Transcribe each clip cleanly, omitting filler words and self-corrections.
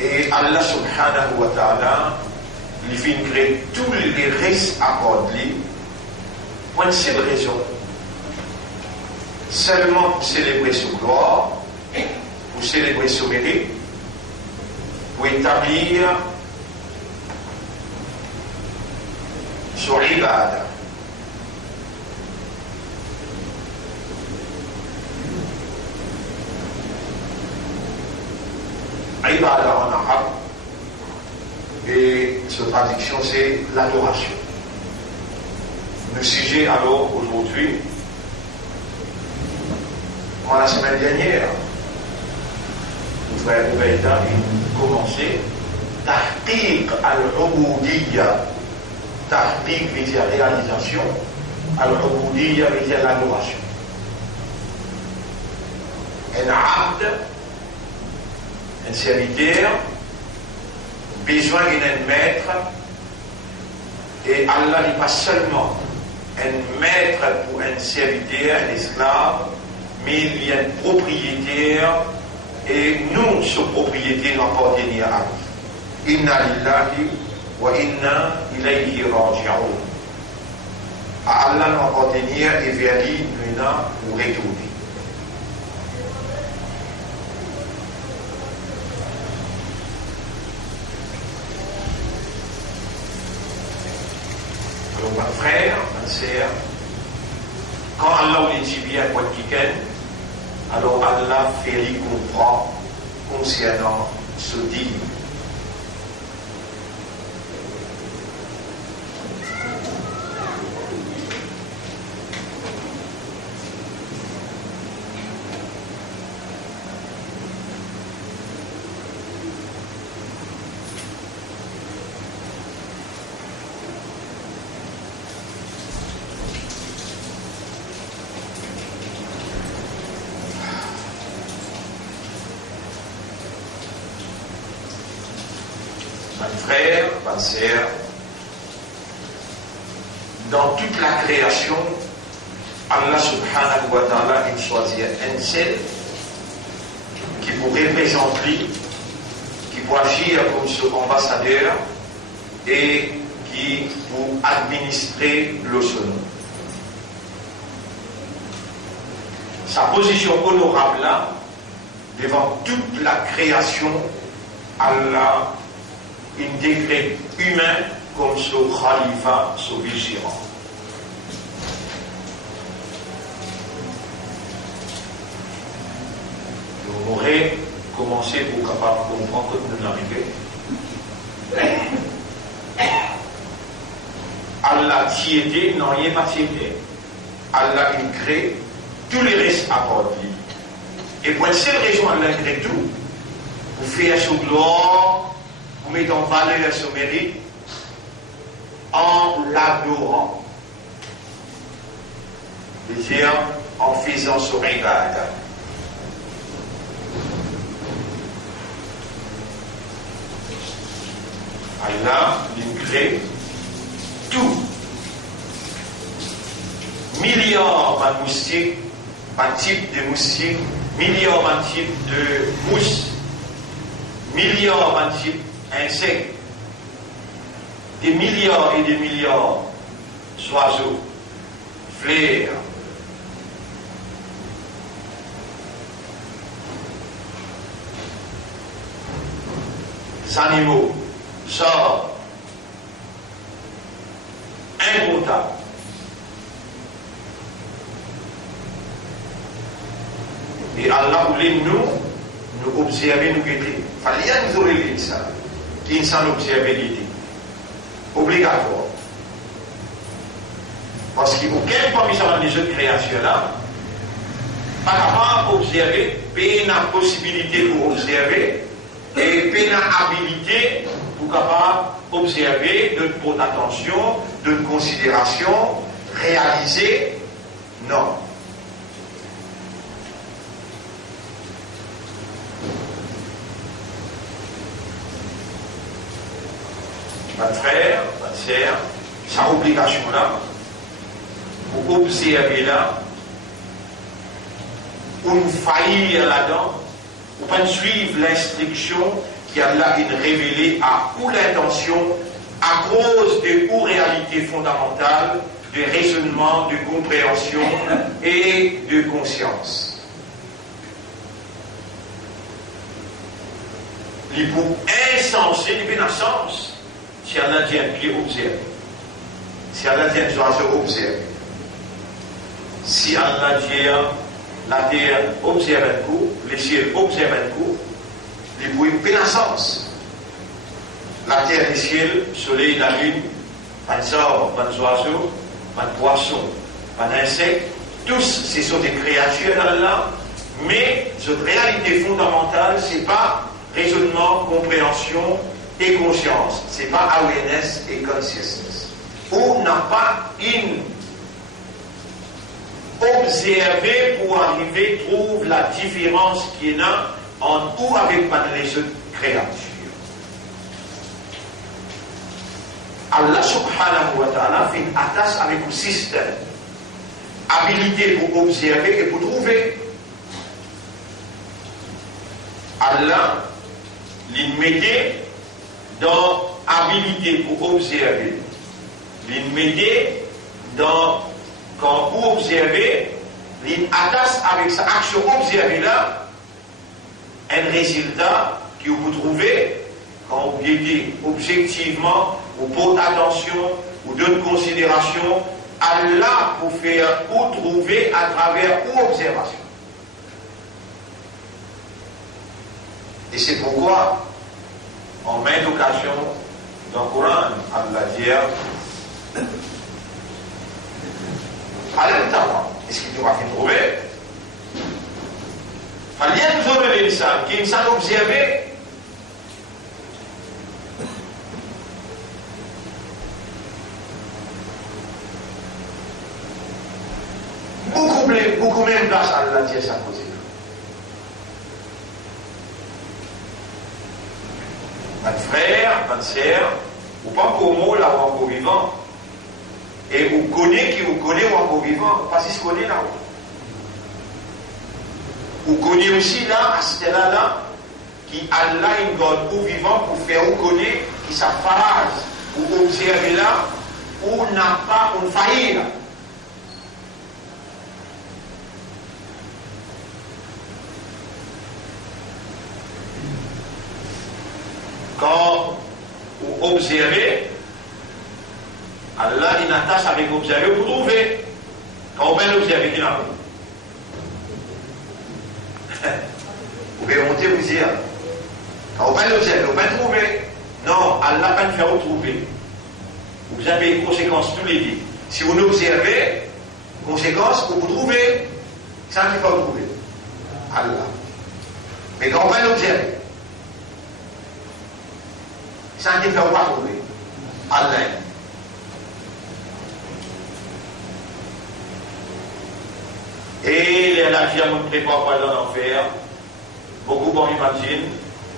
Et Allah subhanahu wa ta'ala, il vient créer tous les restes à lui pour une seule raison. Seulement pour célébrer son gloire, pour célébrer son mérite, pour établir son ibad. Ibada en arabe, et cette traduction c'est l'adoration. Le sujet alors aujourd'hui, la semaine dernière, le frère Oubaïda a commencé tahqiq al-ubudiyya. Tahqiq veut dire réalisation, al-ubudiyya veut dire l'adoration. Un abd, un serviteur, besoin d'un maître, et Allah n'est pas seulement un maître pour un serviteur, un esclave, mais il y a un propriétaire, et nous, ce propriétaire, nous appartenons à lui. Inna lillahi wa inna ilayhi raji'un. À Allah nous appartenons et vers lui nous retourner. Alors, mon frère, ma sœur, quand Allah nous dit bien quoi qu'il y ait, alors Allah fait lui comprendre concernant ce dit. Frère, ma sœur, dans toute la création, Allah subhanahu wa ta'ala a choisi un seul qui pourrait représenter, qui pourrait agir comme son ambassadeur et qui pour administrer le son. Sa position honorable là, devant toute la création, Allah un décret humain comme ce khalifa, ce vigilant. On aurait commencé pour capable de comprendre que nous arrivons. Allah tiédé, non, il n'est pas tiédé. Allah il crée tous les restes à part lui. Et pour une seule raison, Allah crée tout. Pour faire son gloire, pour mettre en valeur son mérite, en l'adorant. C'est-à-dire en faisant son ibad. Allah il crée tout. Milliards de moustiques, un type de moustiques, milliards de types de mousses, milliards de types d'insectes, des milliards et des milliards d'oiseaux, fleurs, animaux, sorts, incontables. Et Allah voulait nous observer, nous guetter. Il fallait nous aurait ça. Qui s'en observer guetter. Obligatoire. Parce qu'il n'y a aucune permission dans les autres créations là. Pas capable d'observer, payer la possibilité pour observer et payer la habilité pour capable d'observer, de prendre attention, de considération, réaliser. Non. Ma frère, ma sœur, sa obligation là, pour observer là, pour nous faillir là-dedans, pour pas suivre l'instruction qui Allah a révélé à ou l'intention à cause de ou réalités fondamentales de raisonnement, de compréhension et de conscience. Les pour insensés, les bénassance, si Allah dit un pied observé, si Allah dit un oiseau observé, si Allah dit la terre observe un coup, les ciels observent un coup, les pour bénassance. La terre, les ciels, le soleil, la lune, pas de arbres, pas d'oiseaux, pas de poissons, pas d'insectes, tous ce sont des créatures d'Allah, mais cette réalité fondamentale, c'est pas raisonnement, compréhension et conscience, c'est pas awareness et consciousness. On n'a pas une observer pour arriver trouve la différence qu'il y a entre ou avec les autres créatures. Allah subhanahu wa ta'ala fait une attache avec un système. Habilité pour observer et pour trouver. Allah l'immédiat dans habilité pour observer. L'immédiat dans quand vous observez, l'attache avec sa action observée là, un résultat que vous trouvez quand vous guettez objectivement, vous portez attention, ou donne considération, Allah pour faire ou trouver à travers ou observation. Et c'est pourquoi, en maintes occasions, dans le Coran, Allah dit est-ce qu'il t'aura fait trouver? Il y a toujours de l'insan, qui est insan observé. Beaucoup même de place à Allah dit ça côté. Votre frère, votre sœur, ou pas encore mot là ou encore vivant. Et vous connaissez qui vous connaissez ou encore vivant, pas si vous connaissez là. Vous connaissez aussi là, à ce là, qui Allah une God ou vivant pour faire vous connaître qui sa phase, ou observer là, ou n'a pas une faillite là. Quand vous observez, Allah il attache avec observer pour trouver. Quand on va l'observer, qui n'a pas. Vous pouvez monter, vous dire. Quand on va l'observer, on va trouver. Non, Allah va le faire retrouver. Vous avez une conséquence tous les deux. Si vous l'observez, conséquence, vous trouvez. Ça ne peut pas vous trouver. Allah. Mais quand on va l'observer, ça ne peut pas trouver. Allah. Et les naviers ne préparent pas dans l'enfer. Beaucoup vont imaginer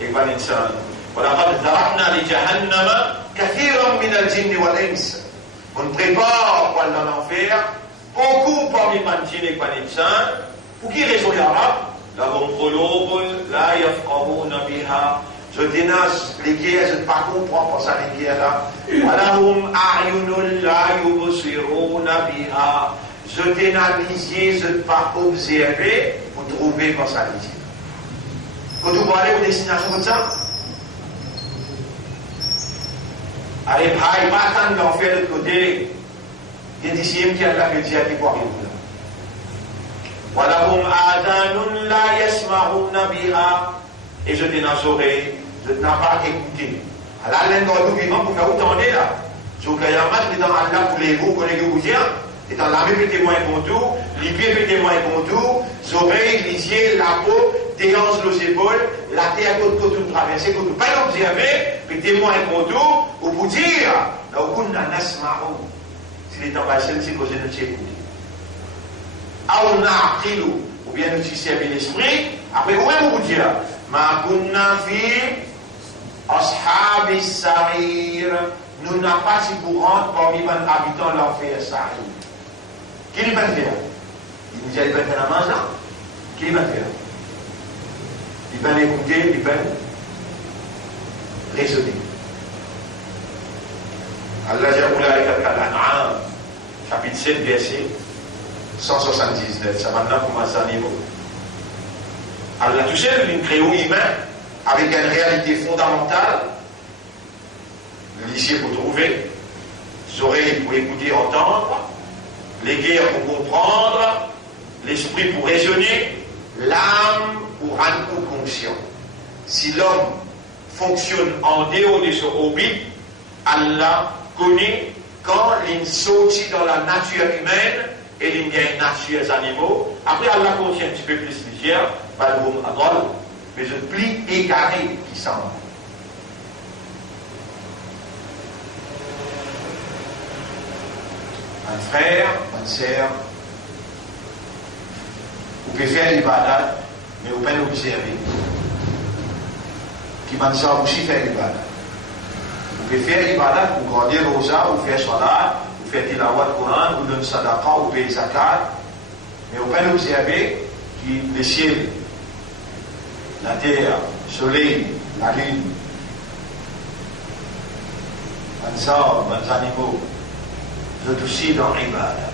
et pas l'insan. ولقد ذرأنا لجهنم كثيرا من الجن والإنس. On prépare pas dans l'enfer. Beaucoup parmi les djinns et pas l'insan. Pour qui raison les arabes? لهم قلوب لا يفقهون بها. Je dénonce les guerres, je ne pas comprendre pour ça les guerres là. ولهم أعين لا يبصرون بها. Je t'analyser, je ne pas observer pour trouver pour ça ici. Quand vous parlez de destination comme ça, allez, pas attendre l'enfer de l'autre côté. Il y a des signes qui a la média qui vont arriver là. وَلَهُمْ آذَانٌ لَا يَسْمَعُونَ بِهَا. Et je t'ai dans l'oreille, je n'ai pas écouté. Alors, l'un de vivant pour faire autant de là. Je vous dis, dans Allah, pour les vous, connaissez vous dire. Et dans la main, fait témoin pour tout, les pieds fait témoin pour tout, les oreilles, les yeux, la peau, tes hanches, les épaules, la tête, côté tout traversé, côté pas l'observer, fait témoin pour tout, ou pour dire, là où on a nasmarou, si les temps passés, c'est que je ne sais pas. On a appris, ou bien nous servir l'esprit, après, où est-ce vous dire, ma kunna fi ashabis sa'ir, nous n'avons pas si courante parmi les habitants de l'enfer sa'ir. Qui va faire? Il nous dit qu'il va faire la manger. Qui va faire? Il va l'écouter, il va. raisonner. Allah dit Al-An'am, chapitre 7, verset 179. Ça maintenant commence à niveau. Allah tout seul, il crée humain avec une réalité fondamentale. L'lycée pour trouver, les oreilles pour écouter, entendre, les guerres pour comprendre, l'esprit pour raisonner, l'âme pour rendre conscient. Si l'homme fonctionne en dehors de ce orbite, Allah connaît quand il saute dans la nature humaine et il y a une nature des animaux. Après, Allah contient un petit peu plus légère, pas de boum à droite, mais un pli égaré qui semble. Un frère, une sœur, vous pouvez faire l'ibadat, mais vous pouvez l'observer. Qui m'a dit aussi faire l'ibadat. Vous pouvez faire l'ibadat pour garder rosa, ou faire salat, ou faire tilawat Coran, ou donner sadaqa, ou payer zakat, mais vous pouvez l'observer qui le ciel, la terre, le soleil, la lune, les arbres, les animaux, vous êtes aussi dans l'ibadat.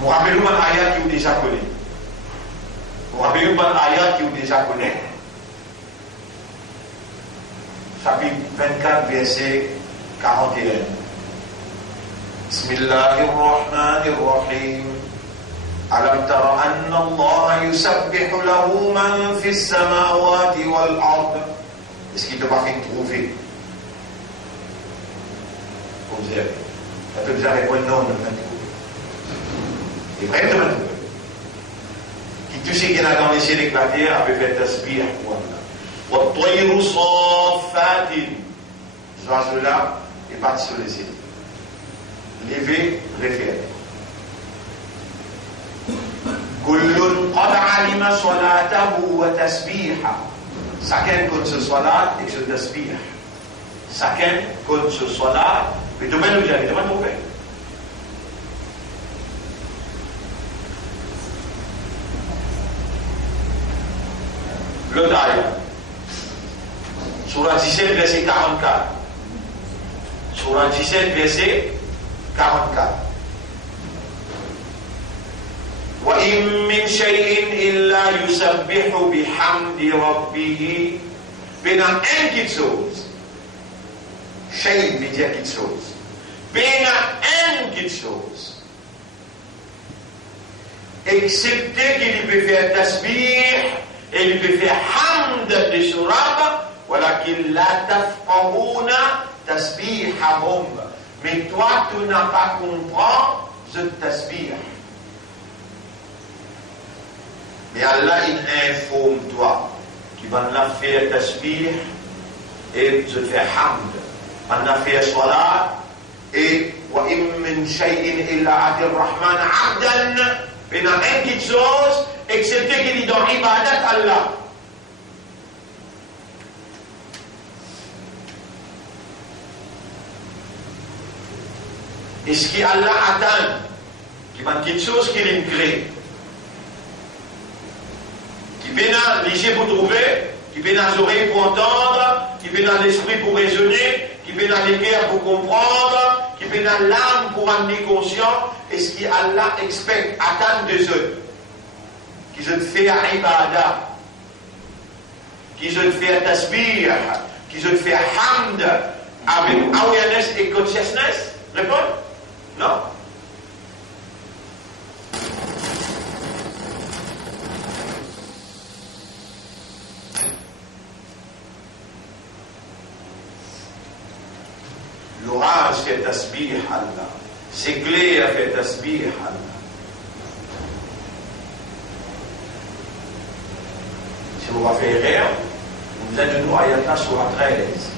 Je me rappelle un ayat qui vous déjà connaît. Je me rappelle un ayat qui vous déjà connaît. Chapitre 24, verset 41. Bismillahirrahmanirrahim. Alam tara anna Allah yusabbihu lahu man fis samawati wal ard. Est-ce qu'il te va faire trouver? Observez. Ça peut vous arrêter le nom de maintenant. Et vraiment, qui tout ce qu'il y a dans les ciels éclatés a fait tasbih pour Allah. وَالطَّيْرُ صَافَّاتٍ. Les oiseaux-là est parti sur les ciels. Levé, référé. كُلٌّ قَدْ عَلِمَ صَلَاتَهُ وَتَسْبِيحَهُ. Chacun compte ce salat et ce tasbih. Chacun compte ce salat. Mais tout le monde vous avez demandé mon père. Le Daya, Surah 17, verset 44. Surah 17, verset 44. وَإِن مِّن شَيْءٍ إِلَّا يُسَبِّحُ بِحَمْدِ رَبِّهِ. Pénal un quelque chose. Shay veut dire quelque chose. Pénal un quelque chose. Excepté qu'il peut faire tasbih et il peut faire hamd de surab, walakin la tafqahuna tasbihahum. Mais toi, tu n'as pas compris ce tasbih. Mais Allah, il informe toi qui va faire tasbih et se faire hamd. On a fait salat et wa im min shay'in illa ati ar-Rahman 'abdan. Il n'y a rien de chose excepté qu'il est dans l'ibadat Allah. Et ce qui Allah attend, qui va quelque chose qu'il est créé, qui vient les yeux pour trouver, qui vient les oreilles pour entendre, qui vient l'esprit pour raisonner, qui vient les cœurs pour comprendre, qui vient l'âme pour rendre conscient, et ce qui Allah expecte, attend de eux, qui se fait ibadah, qui se fait tasbih, qui se fait hamd, avec awareness et consciousness. Répondre? Non? L'orage fait tasbih Allah. C'est clair fait tasbih Allah. Si vous va faire rire, vous êtes de nous ayatna sur la 13,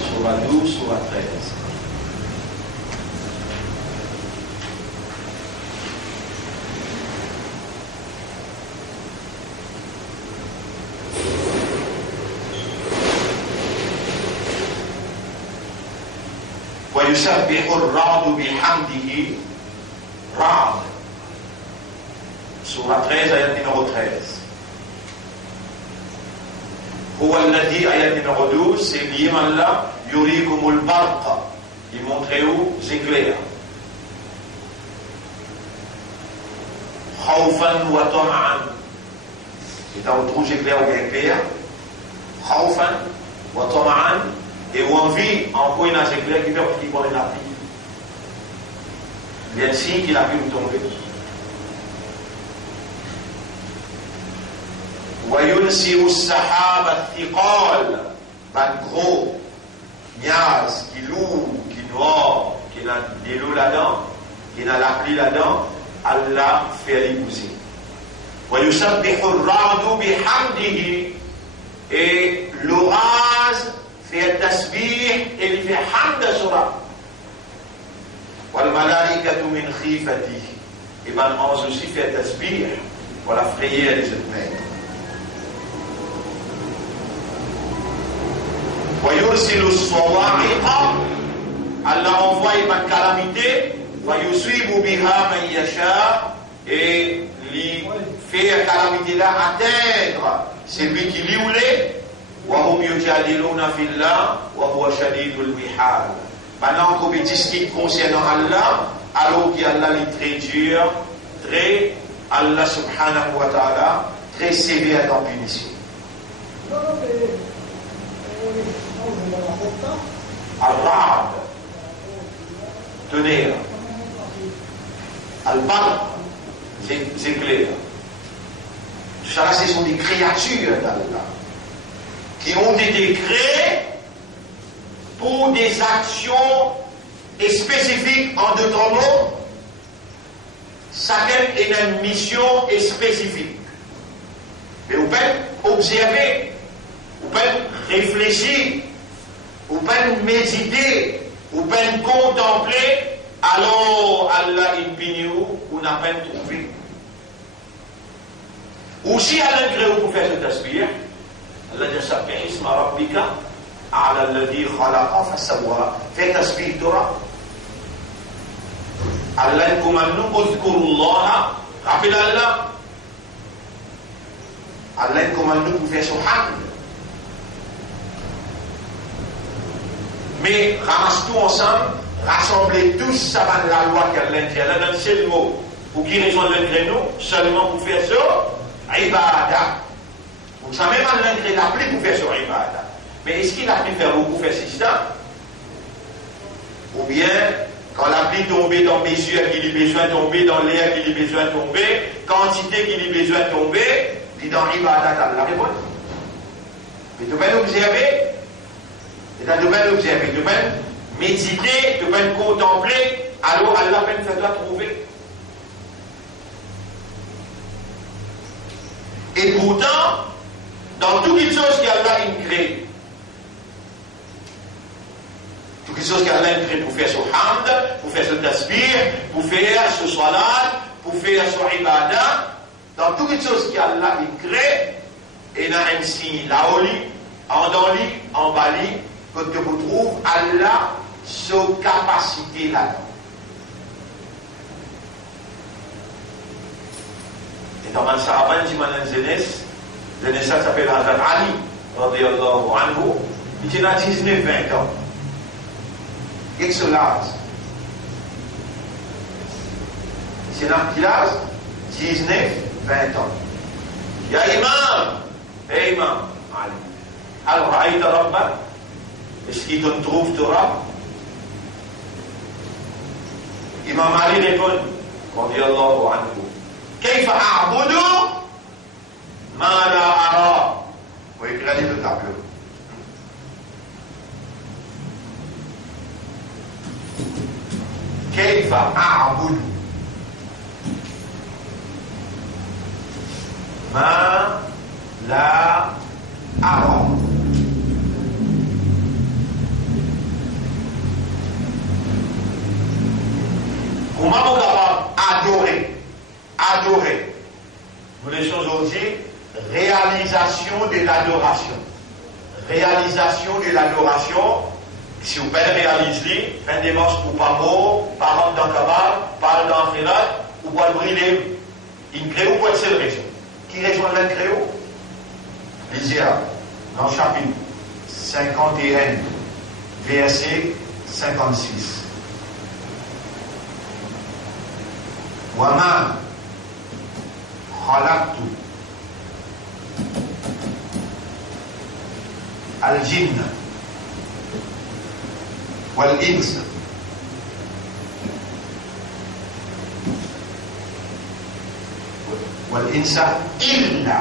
sur la 12, sur la 13. ويسبح الرعد بحمده. رعد Surah 13, ayat numéro 13. هو الذي ayat numéro 12 c'est lié là yurikumul barqa il montre où éclairs khawfan wa tam'an c'est un rouge éclair ou bien clair khawfan wa tam'an et envie en quoi il a éclair qui fait qui connaît la pluie bien si qu'il a pu tomber وينسر السحاب الثقال ban gros niaz qui lourd qui noir qui a de l'eau là-dedans qui a la pluie là-dedans Allah fait l'épouser ويسبح الرعد بحمده et l'orage fait tasbih et il fait hamd sur Allah والملائكة من خيفته et ben ange aussi fait tasbih pour la frayeur de cette mer ويرسل الصواعق Allah envoie une calamité ويصيب بها من يشاء et lui fait calamité là atteindre celui qui lui voulait وهم يجادلون في الله وهو شديد المحال pendant qu'on discute concernant Allah alors qu'Allah est très dur très Allah subhanahu wa ta'ala très sévère dans punition Al-Ra'd, tonnerre, Al-Barq, c'est clair. Tout ça là, ce sont des créatures d'Allah qui ont été créées pour des actions spécifiques en d'autres mots. Chacun a une mission spécifique. Mais vous pouvez observer, vous pouvez réfléchir. Ou peine méditer, ou peine contempler, alors Allah impini ou n'a peine trouvé. Ou si Allah crée pour faire ce tasbih, Allah dit sabbih isma rabbika ala alladhi khalaqa fasawwa. Fais tasbih Torah. Allah commande nous uzkurullah, rappelle Allah. Allah commande nous pour faire son hamd. Mais ramasse tout ensemble, rassemblez tous, ça va de la loi qu'elle a dit. Elle a donné le mot. Pour qui rejoindre nous, seulement pour faire ça, ibadah. Vous savez, Allah a appelé pour faire ça, ibadah. Mais est-ce qu'il a pu faire beaucoup faire système? Ou bien, quand la pluie tombe dans mes yeux, qu'il a besoin de tomber, dans l'air, qu'il a besoin de tomber, quantité qu'il a besoin de tomber, puis dans l'ibadah, la réponse. Mais tu peux observer. Et dans le domaine observer, le domaine méditer, le domaine contempler, alors Allah peine fait toi trouver. Et pourtant, dans toutes les choses qu'Allah a créées, toutes les choses qu'Allah a créées pour faire son hamd, pour faire son tasbih, pour faire son salat, pour faire son ibadah, dans toutes les choses qu'Allah a créées, il y a un signe là-haut, en doli, en bali, que vous trouvez Allah sa capacité là-dedans. Et dans le Sahaban, le naissance s'appelle Hazrat Ali, radiyallahu anhu, il a 19-20 ans. Qu'est-ce que l'âge? C'est dans quel âge? 19-20 ans. Il y a Imam, et Imam, Ali. Alors, Aïda Rabba, est-ce qu'il te trouve Torah? Imam Ali répond, radiyallahu anhu, كيف أعبد ما لا أرى. Vous écrivez le tableau. كيف أعبد ما لا أرى. Comment on va adorer? Adorer. Nous laissons aujourd'hui réalisation de l'adoration. Réalisation de l'adoration. Si vous pouvez réaliser, un démarche pour pas mort, par rentrer dans le cabal, par dans le khilat, ou pas le brûler. Une créo pour être seule région. Qui rejoint la créo? L'Israël. dans le chapitre 51, verset 56. Wama khalaqtu al-jinna wal-insa wal-insa illa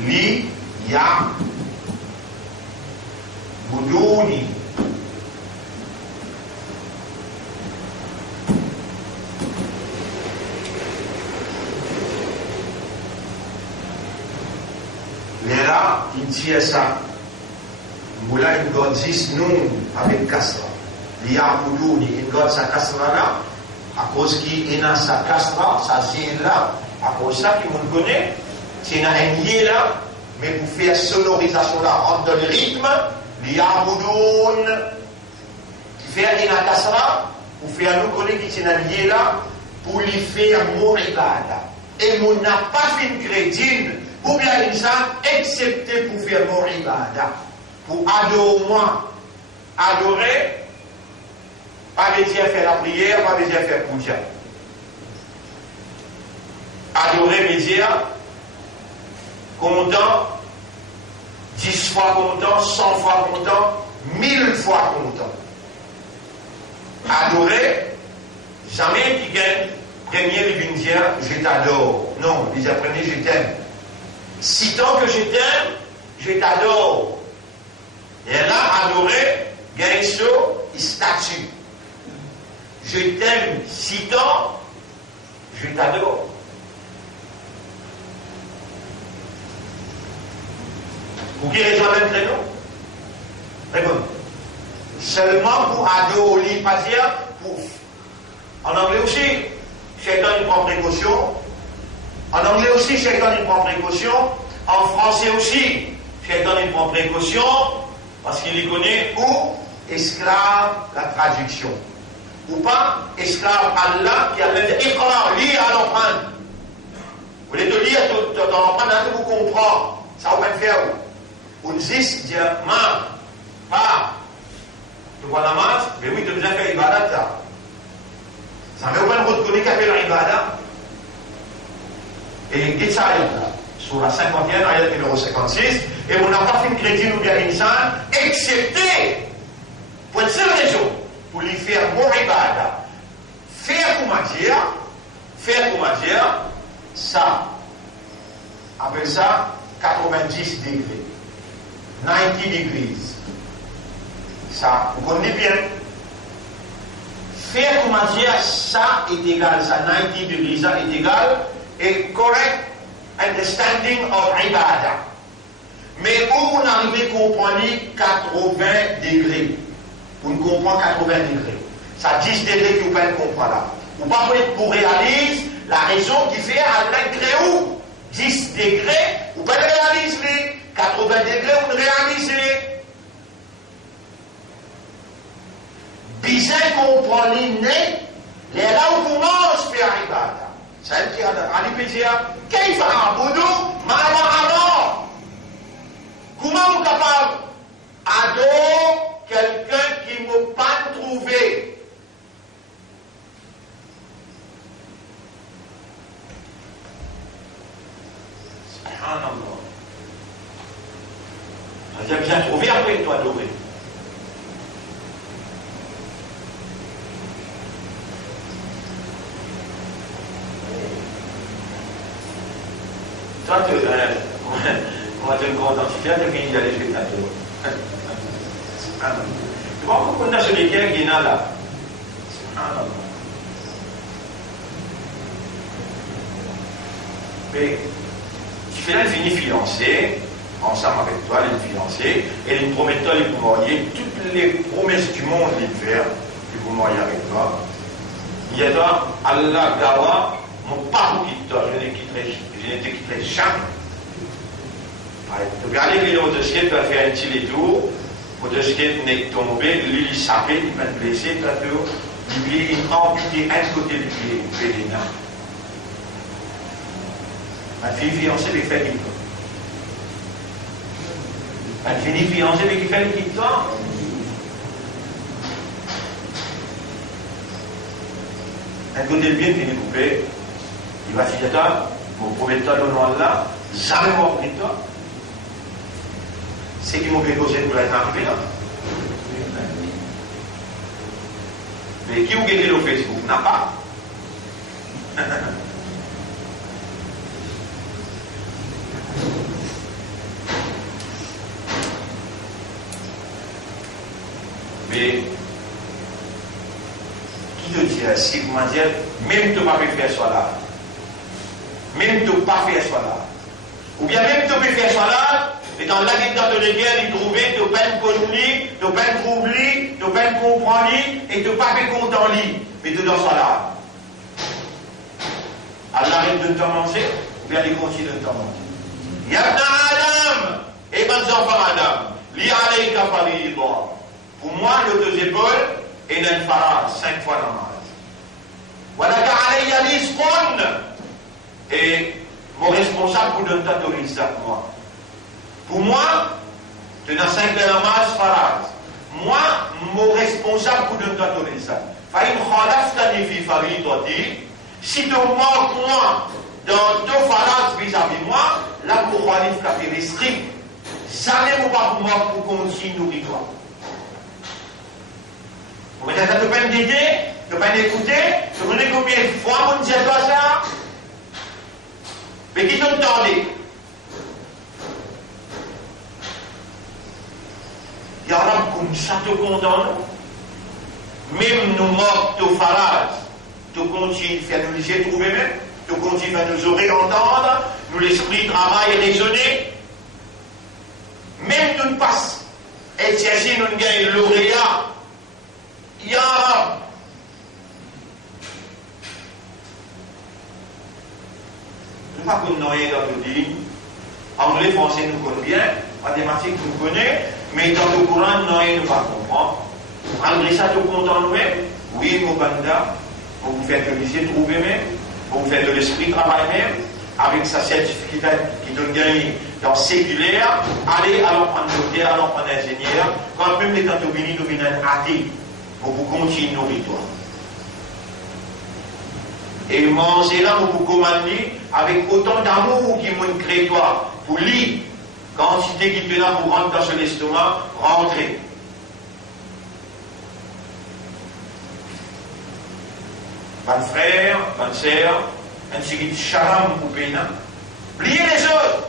liya'buduni. Là, il dit ça. Moula, il doit dire non avec Kasra. Liya'buduni, il doit sa Kasra là, à cause qu'il y a sa Kasra, sa zine là, à cause ça qu'il me connaît, c'est un lié là, mais pour faire sonorisation là, entre le rythme, liya'budun, qui fait une Kasra, pour faire nous connaître qu'il y a un lié là, pour lui faire mon ibada. Et mon n'a pas fait une crédine. Ou bien il s'est excepté pour faire mon ibada, pour adorer moi. Adorer, pas besoin faire la prière, pas besoin faire puja. Adorer veut dire content, 10 fois content, 100 fois content, 1000 fois content. Adorer, jamais qui gagne, premier il vient dire je t'adore. Non, il dit premier je t'aime. Si tant que je t'aime, je t'adore. Et là, adorer, gagne ce statut. Je t'aime si tant, je t'adore. Vous qui rejoignez le créneau? Répondez. Seulement pour adorer, pas dire pour. En anglais aussi, chacun prend précaution. En anglais aussi, chacun prend précaution. En français aussi, chacun prend précaution parce qu'il y connaît ou esclave la traduction. Ou pas esclave Allah qui a même écran, lire à l'empreinte. Vous voulez te lire dans l'empreinte, vous comprenez. Ça va pas faire. Vous dites, dire, pas. Tu vois la masse, mais oui, tu as déjà fait l'ibadat. Ça ne veut pas reconnaître qu'à faire l'ibadat. Et il ça sur la 51, ayat numéro 56, et on n'a pas fait une crédit ou bien une salle, excepté pour une seule raison, pour lui faire mon ibada. Faire comme dire, ça, appelle ça 90 degrés, 90 degrees. Ça, vous connaissez bien. Faire comme dire, ça est égal, ça 90 degrés, ça est égal, et correct understanding of ibadah. Mais où on arrive à comprendre 80 degrés, on comprend 80 degrés. Ça 10 degrés que vous pouvez comprendre là. Vous pas pour réaliser la raison qui fait à degré où 10 degrés, vous pouvez réaliser 80 degrés, vous réalisez. Bien comprendre les là où commence à faire ibadah. Celle qui a l'Alipédia, qu'est-ce qu'on a comment vous capable d'adorer quelqu'un qui ne m'a pas trouvé? Subhanallah. J'ai bien trouvé après toi adorer. Toi, on va te le grand entifier, tu finis d'aller chez ta tour. Tu vois, pourquoi on a celui qui est là? Mais tu fais là, il finit fiancé, ensemble avec toi, il est fiancé, et il promet toi, il vous marier, toutes les promesses du monde, il fait, il vous marier avec toi. Il y a toi, Allah Gawa, mon partout qui toi, je ne te quitterai jamais. Tu vas aller au dossier, tu vas faire un petit détour, au dossier n'est tombé, lui il s'appelle, il va te blesser, tu vas te lui il amputé un côté du pied, Pélina. Ma fille fiancée, elle fait une. Elle finit fiancée, mais qui fait le quitte temps. Écoutez le bien, qui est coupé. Il va dire, mon premier temps, le nom là, jamais mort de toi. C'est qui m'ont fait causer pour être arrivé là. Mais qui vous guettez le Facebook n'a pas. Mais qui te dit, si vous m'en dites, même tu ne peux pas faire soit là, même tu ne peux pas faire soit là, ou bien même tu peux faire soit là, et dans la vie de guerre, il trouvait, tu peines connu, tu peines troubli, tu peines comprendre, et tu pas fait content lui, mais tu dois soit là. Allah arrête de te manger, ou bien il continue de te manger. Yabna Adam, et mes enfants Adam, li alayka faridha. Pour moi, le deux épaules, et d'un farad, 5 fois namaz. Walaka alayya rizqun, et mon responsable pour donner ta autorisation, moi. Pour moi, tu as 5 namaz farad. Moi, mon responsable pour donner ta autorisation. Fa'in khalaftani fi faridati, si tu manques moi dans deux farad vis-à-vis moi, là, pour khalif ka fi rizqi, jamais vous pas pour moi pour continuer nourrir-toi. Vous mettez ça, tu peux m'aider, tu peux m'écouter, tu connais combien de fois on dit toi ça? Mais qui t'entendait? Il y a là comme ça te condamne. Même nous morts de farad, tu continues à nous laisser trouver même, tu continues à nous oreilles entendre, nous l'esprit travaille et raisonner. Même nous passe, et si nous gagnons lauréat, Ya Rab. Nous ne pouvons pas connaître dans nos lignes. Anglais, français, nous connaissons bien. Mathématiques, nous connaissons. Mais dans le Coran, nous ne pouvons pas comprendre. Malgré ça, nous comptons nous-mêmes. Oui, nos bandas, vous faites le lycée trouver même. Vous faites de l'esprit travail même. Avec sa certificat qui donne gagné dans séculaire. Allez, allons prendre docteur, allons prendre ingénieur. Quand même les tantobini nous viennent athées. Pour vous continuer nos victoires. Et manger là, vous commander avec autant d'amour qui m'a créé toi. Pour lui, quantité qui peut là pour rentrer dans son estomac, rentrer. Mon frère, mon sœur, ainsi que charam pour pénin. Oubliez les autres.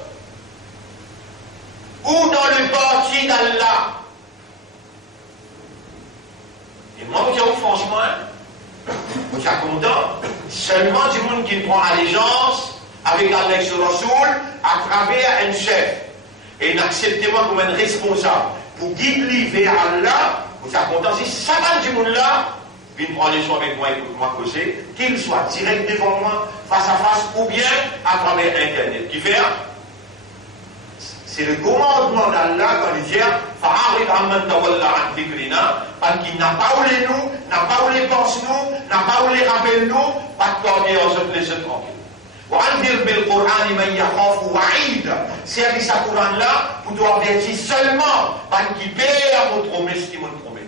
Ou dans le parti d'Allah. Et moi, je dis franchement, je suis content, seulement du monde qui prend allégeance avec Allah et Rasoul à travers un chef. Et n'acceptez-moi comme un responsable pour guider vers Allah. Je suis content si ça va du monde là, vient prendre les soins avec moi et pour moi causer, qu'il soit direct devant moi, face à face, ou bien à travers Internet. Qui fait? C'est le commandement d'Allah quand il dit Fa'arid amman tawalla an dhikrina, parce qu'il n'a pas oublié nous, n'a pas oublié pense nous, n'a pas oublié rappelle nous, pas de corbier en se laisser tranquille. Wa anzir bil Qur'an man yakhafu wa'id. Service à Coran là, pour doit avertir seulement parce qu'il perd votre promesse qui me promet.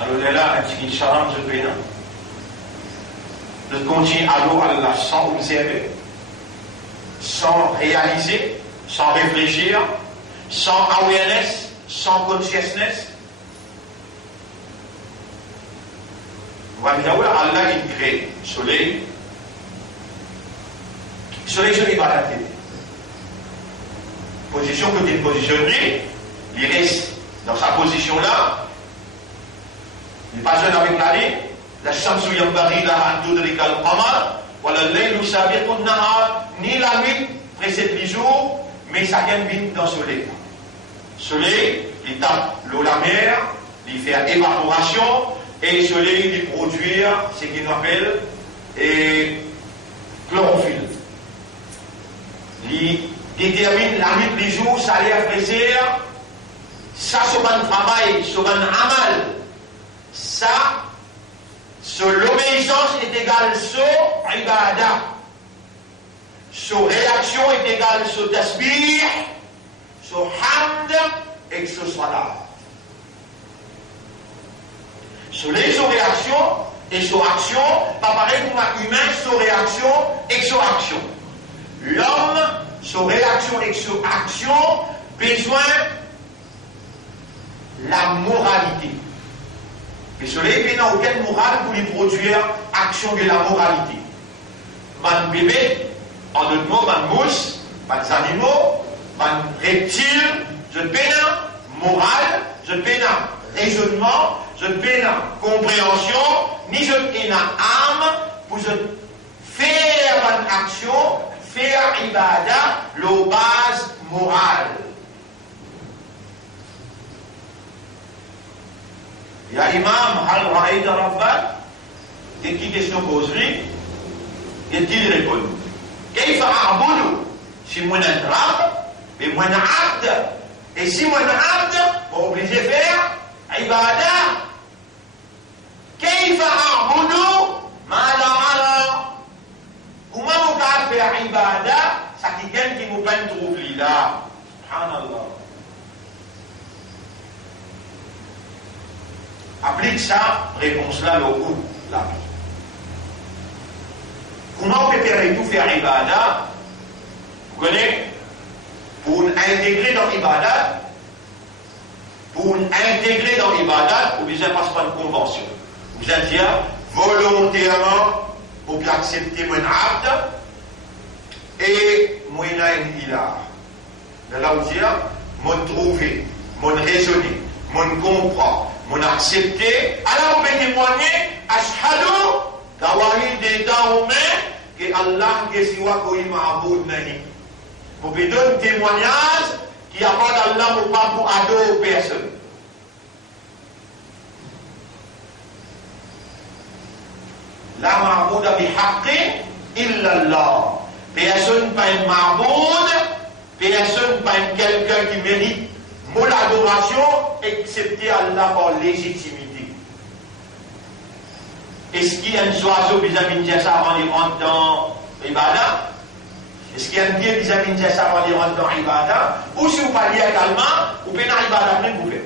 Alors là, un petit charme de pénin. De continuer à l'eau à Allah sans observer, sans réaliser, sans réfléchir, sans awareness, sans consciousness. Allah il crée le soleil. Le soleil, je n'ai pas la télé. Position que tu es positionné, il reste dans sa position là. Il n'est pas jeune avec l'année. La Shamsu Yambari, la Handoudrika al-Qamar, voilà l'Aïl Sabiq al-Nahar, ni la nuit précède les jours, mais ça vient vite dans le soleil. Le soleil, il tape l'eau, la mer, il fait évaporation, et le soleil, il produit ce qu'il appelle chlorophylle. Il détermine la nuit, les jours, ça allait apprécier, ça, c'est un travail, c'est un amal. Ça, So l'obéissance est égale so ibadah. So réaction est égale so tasbih, so hamd et so salat. So les so réaction et so action, pas pareil pour un humain, so réaction et so action. L'homme, so réaction et so action, besoin la moralité. Et cela, il n'y a aucune morale pour lui produire action de la moralité. Man bébé, en d'autres mots, man mousse, man animaux, man reptile, je peine morale, je peine raisonnement, je peine compréhension, ni je peine âme pour je faire une action, faire ibadah, la base morale. Il y a l'imam Hal Ra'id Rabbad, qui question poserie, il répond. كيف أعبد؟ Si moi un rab, et moi un abd, et si moi un abd, on est obligé de faire ibadah. كيف أعبد؟ ماذا أرى؟ Comment on peut faire ibadah? Ça qui vient qui nous peine trouver là. Subhanallah. Applique ça, réponse là, le coup, là. Comment on peut tout faire ibadah? Vous connaissez? Pour intégrer dans l'ibadah, vous besoin de passer par une convention. Vous allez dire, volontairement, vous pouvez accepter mon abd et mon ilah. De là où dire, mon trouver, mon raisonner, mon comprendre, mon accepter, alors vous pouvez témoigner, ashhadu, d'awahi des dents que Allah que siwa koi ma'aboud nani. Vous pouvez donner un témoignage qui n'y a pas d'Allah ou pas pour adorer personne. La ma'bouda bihaqqin illa Allah. Personne pas un ma'boud, personne pas quelqu'un qui mérite mon adoration, excepté Allah par légitimité. Est-ce qu'il y a un oiseau vis-à-vis de ça avant de rentrer dans l'ibadah? Est-ce qu'il y a un pied vis-à-vis de ça avant de rentrer dans l'ibadah? Ou si vous parlez également, vous pouvez dans l'ibadah même vous faire.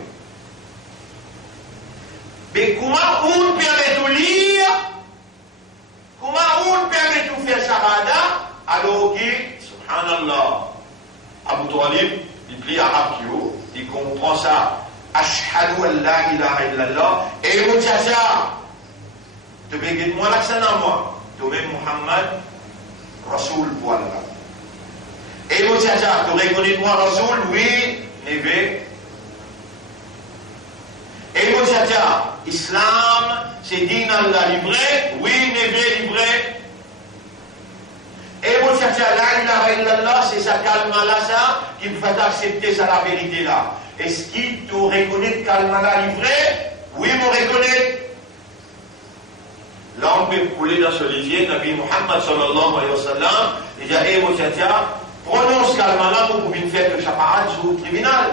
Mais comment on permet de lire? Comment on permet de faire shahada? Alors que, subhanallah, Abu Talib, il plie arabe qui haut, il comprend ça. Ashhadu an la ilaha illallah. Et vous dites ça. Tu veux moi l'accent à moi. Tu veux Muhammad, Rasoul pour Allah. Et vous dites ça. Tu reconnais moi Rasoul, oui, Neve. Et vous dites ça. Islam, c'est din Allah livré, oui, Neve livré. Et vous dites ça. La ilaha illallah, c'est ça calme-là, ça, qui me fait accepter ça, la vérité là. Est-ce qu'il te reconnaît calme-là livré? Oui, vous reconnaît. Là, on peut couler dans ce livre, Nabi Muhammad sallallahu alayhi wa sallam, il dit, eh, mon tchatia, prononce calmement pour pouvoir faire le chaparat sur le tribunal.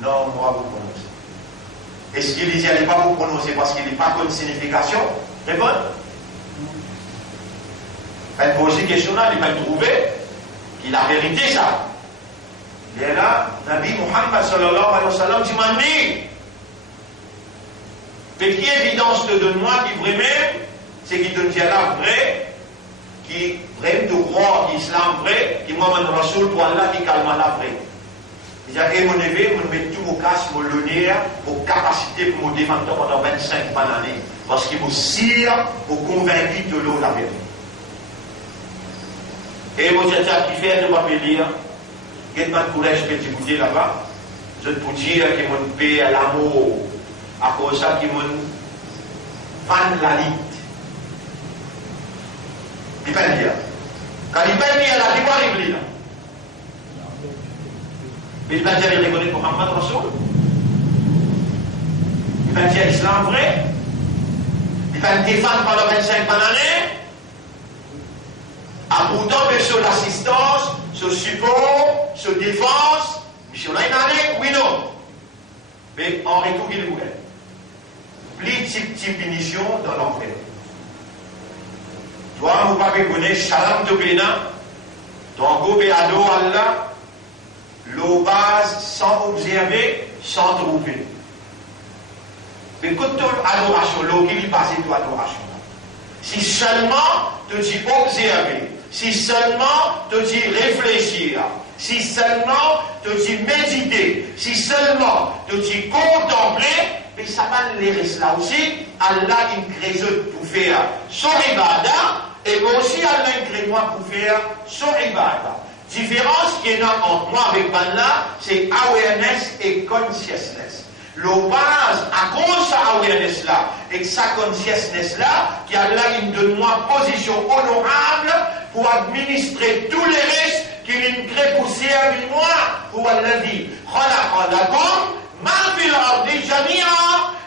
Non, moi, vous prononcez. Est-ce qu'il dit, allez pas vous prononcer parce qu'il n'est pas comme signification? Répondez. Elle pose une question là, il va trouver qu'il a vérité ça. Et là, Nabi Muhammad sallallahu alayhi wa sallam dit, Mandi, mais qui évidence te donne moi qui vraiment, c'est qui donne là vrai, qui vraiment te croit l'islam vrai, qui moi mon rasoul pour Allah qui calme la vrai. Il dit, et mon éveil, je mets tout mon casse, mon l'honneur, mon capacité pour me défendre pendant 25 années. Parce qu'il me sire, pour convaincre de l'eau la vérité. Et mon tchatcha qui fait de ma lire, quel man courage que tu goûter là-bas, je peux dire que mon paix à l'amour. À cause de ça, qui m'ont fan la lit. Il peut dire. Quand il peut dire, là, il va arriver là. Mais il peut dire, il reconnaît Muhammad Rasoul. Il peut dire l'islam vrai. Il peut défendre pendant 25 années. À bout de sur l'assistance, sur le support, sur la défense. Mais sur là, il en est, oui, non. Mais en retour, il est ouvert. petite punition dans l'enfer. Toi, vous ne pouvez pas connaître Shalom Tobena, donc au béado Allah, l'eau base sans observer, sans trouver. Mais quand tu as l'adoration, l'eau qui lui passe, toi, l'adoration. Si seulement tu dis observer, si seulement tu dis réfléchir, si seulement tu dis méditer, si seulement tu dis contempler, mais ça va les rester là aussi. Allah il crée pour faire son ibadah et aussi Allah il crée moi pour faire son ibadah. Différence qu'il y a entre moi avec Allah, c'est awareness et consciousness. Le base à cause de sa awareness là et sa consciousness là, qui Allah il donne moi position honorable pour administrer tous les risques qu'il nous crée pour servir moi, pour Allah dit,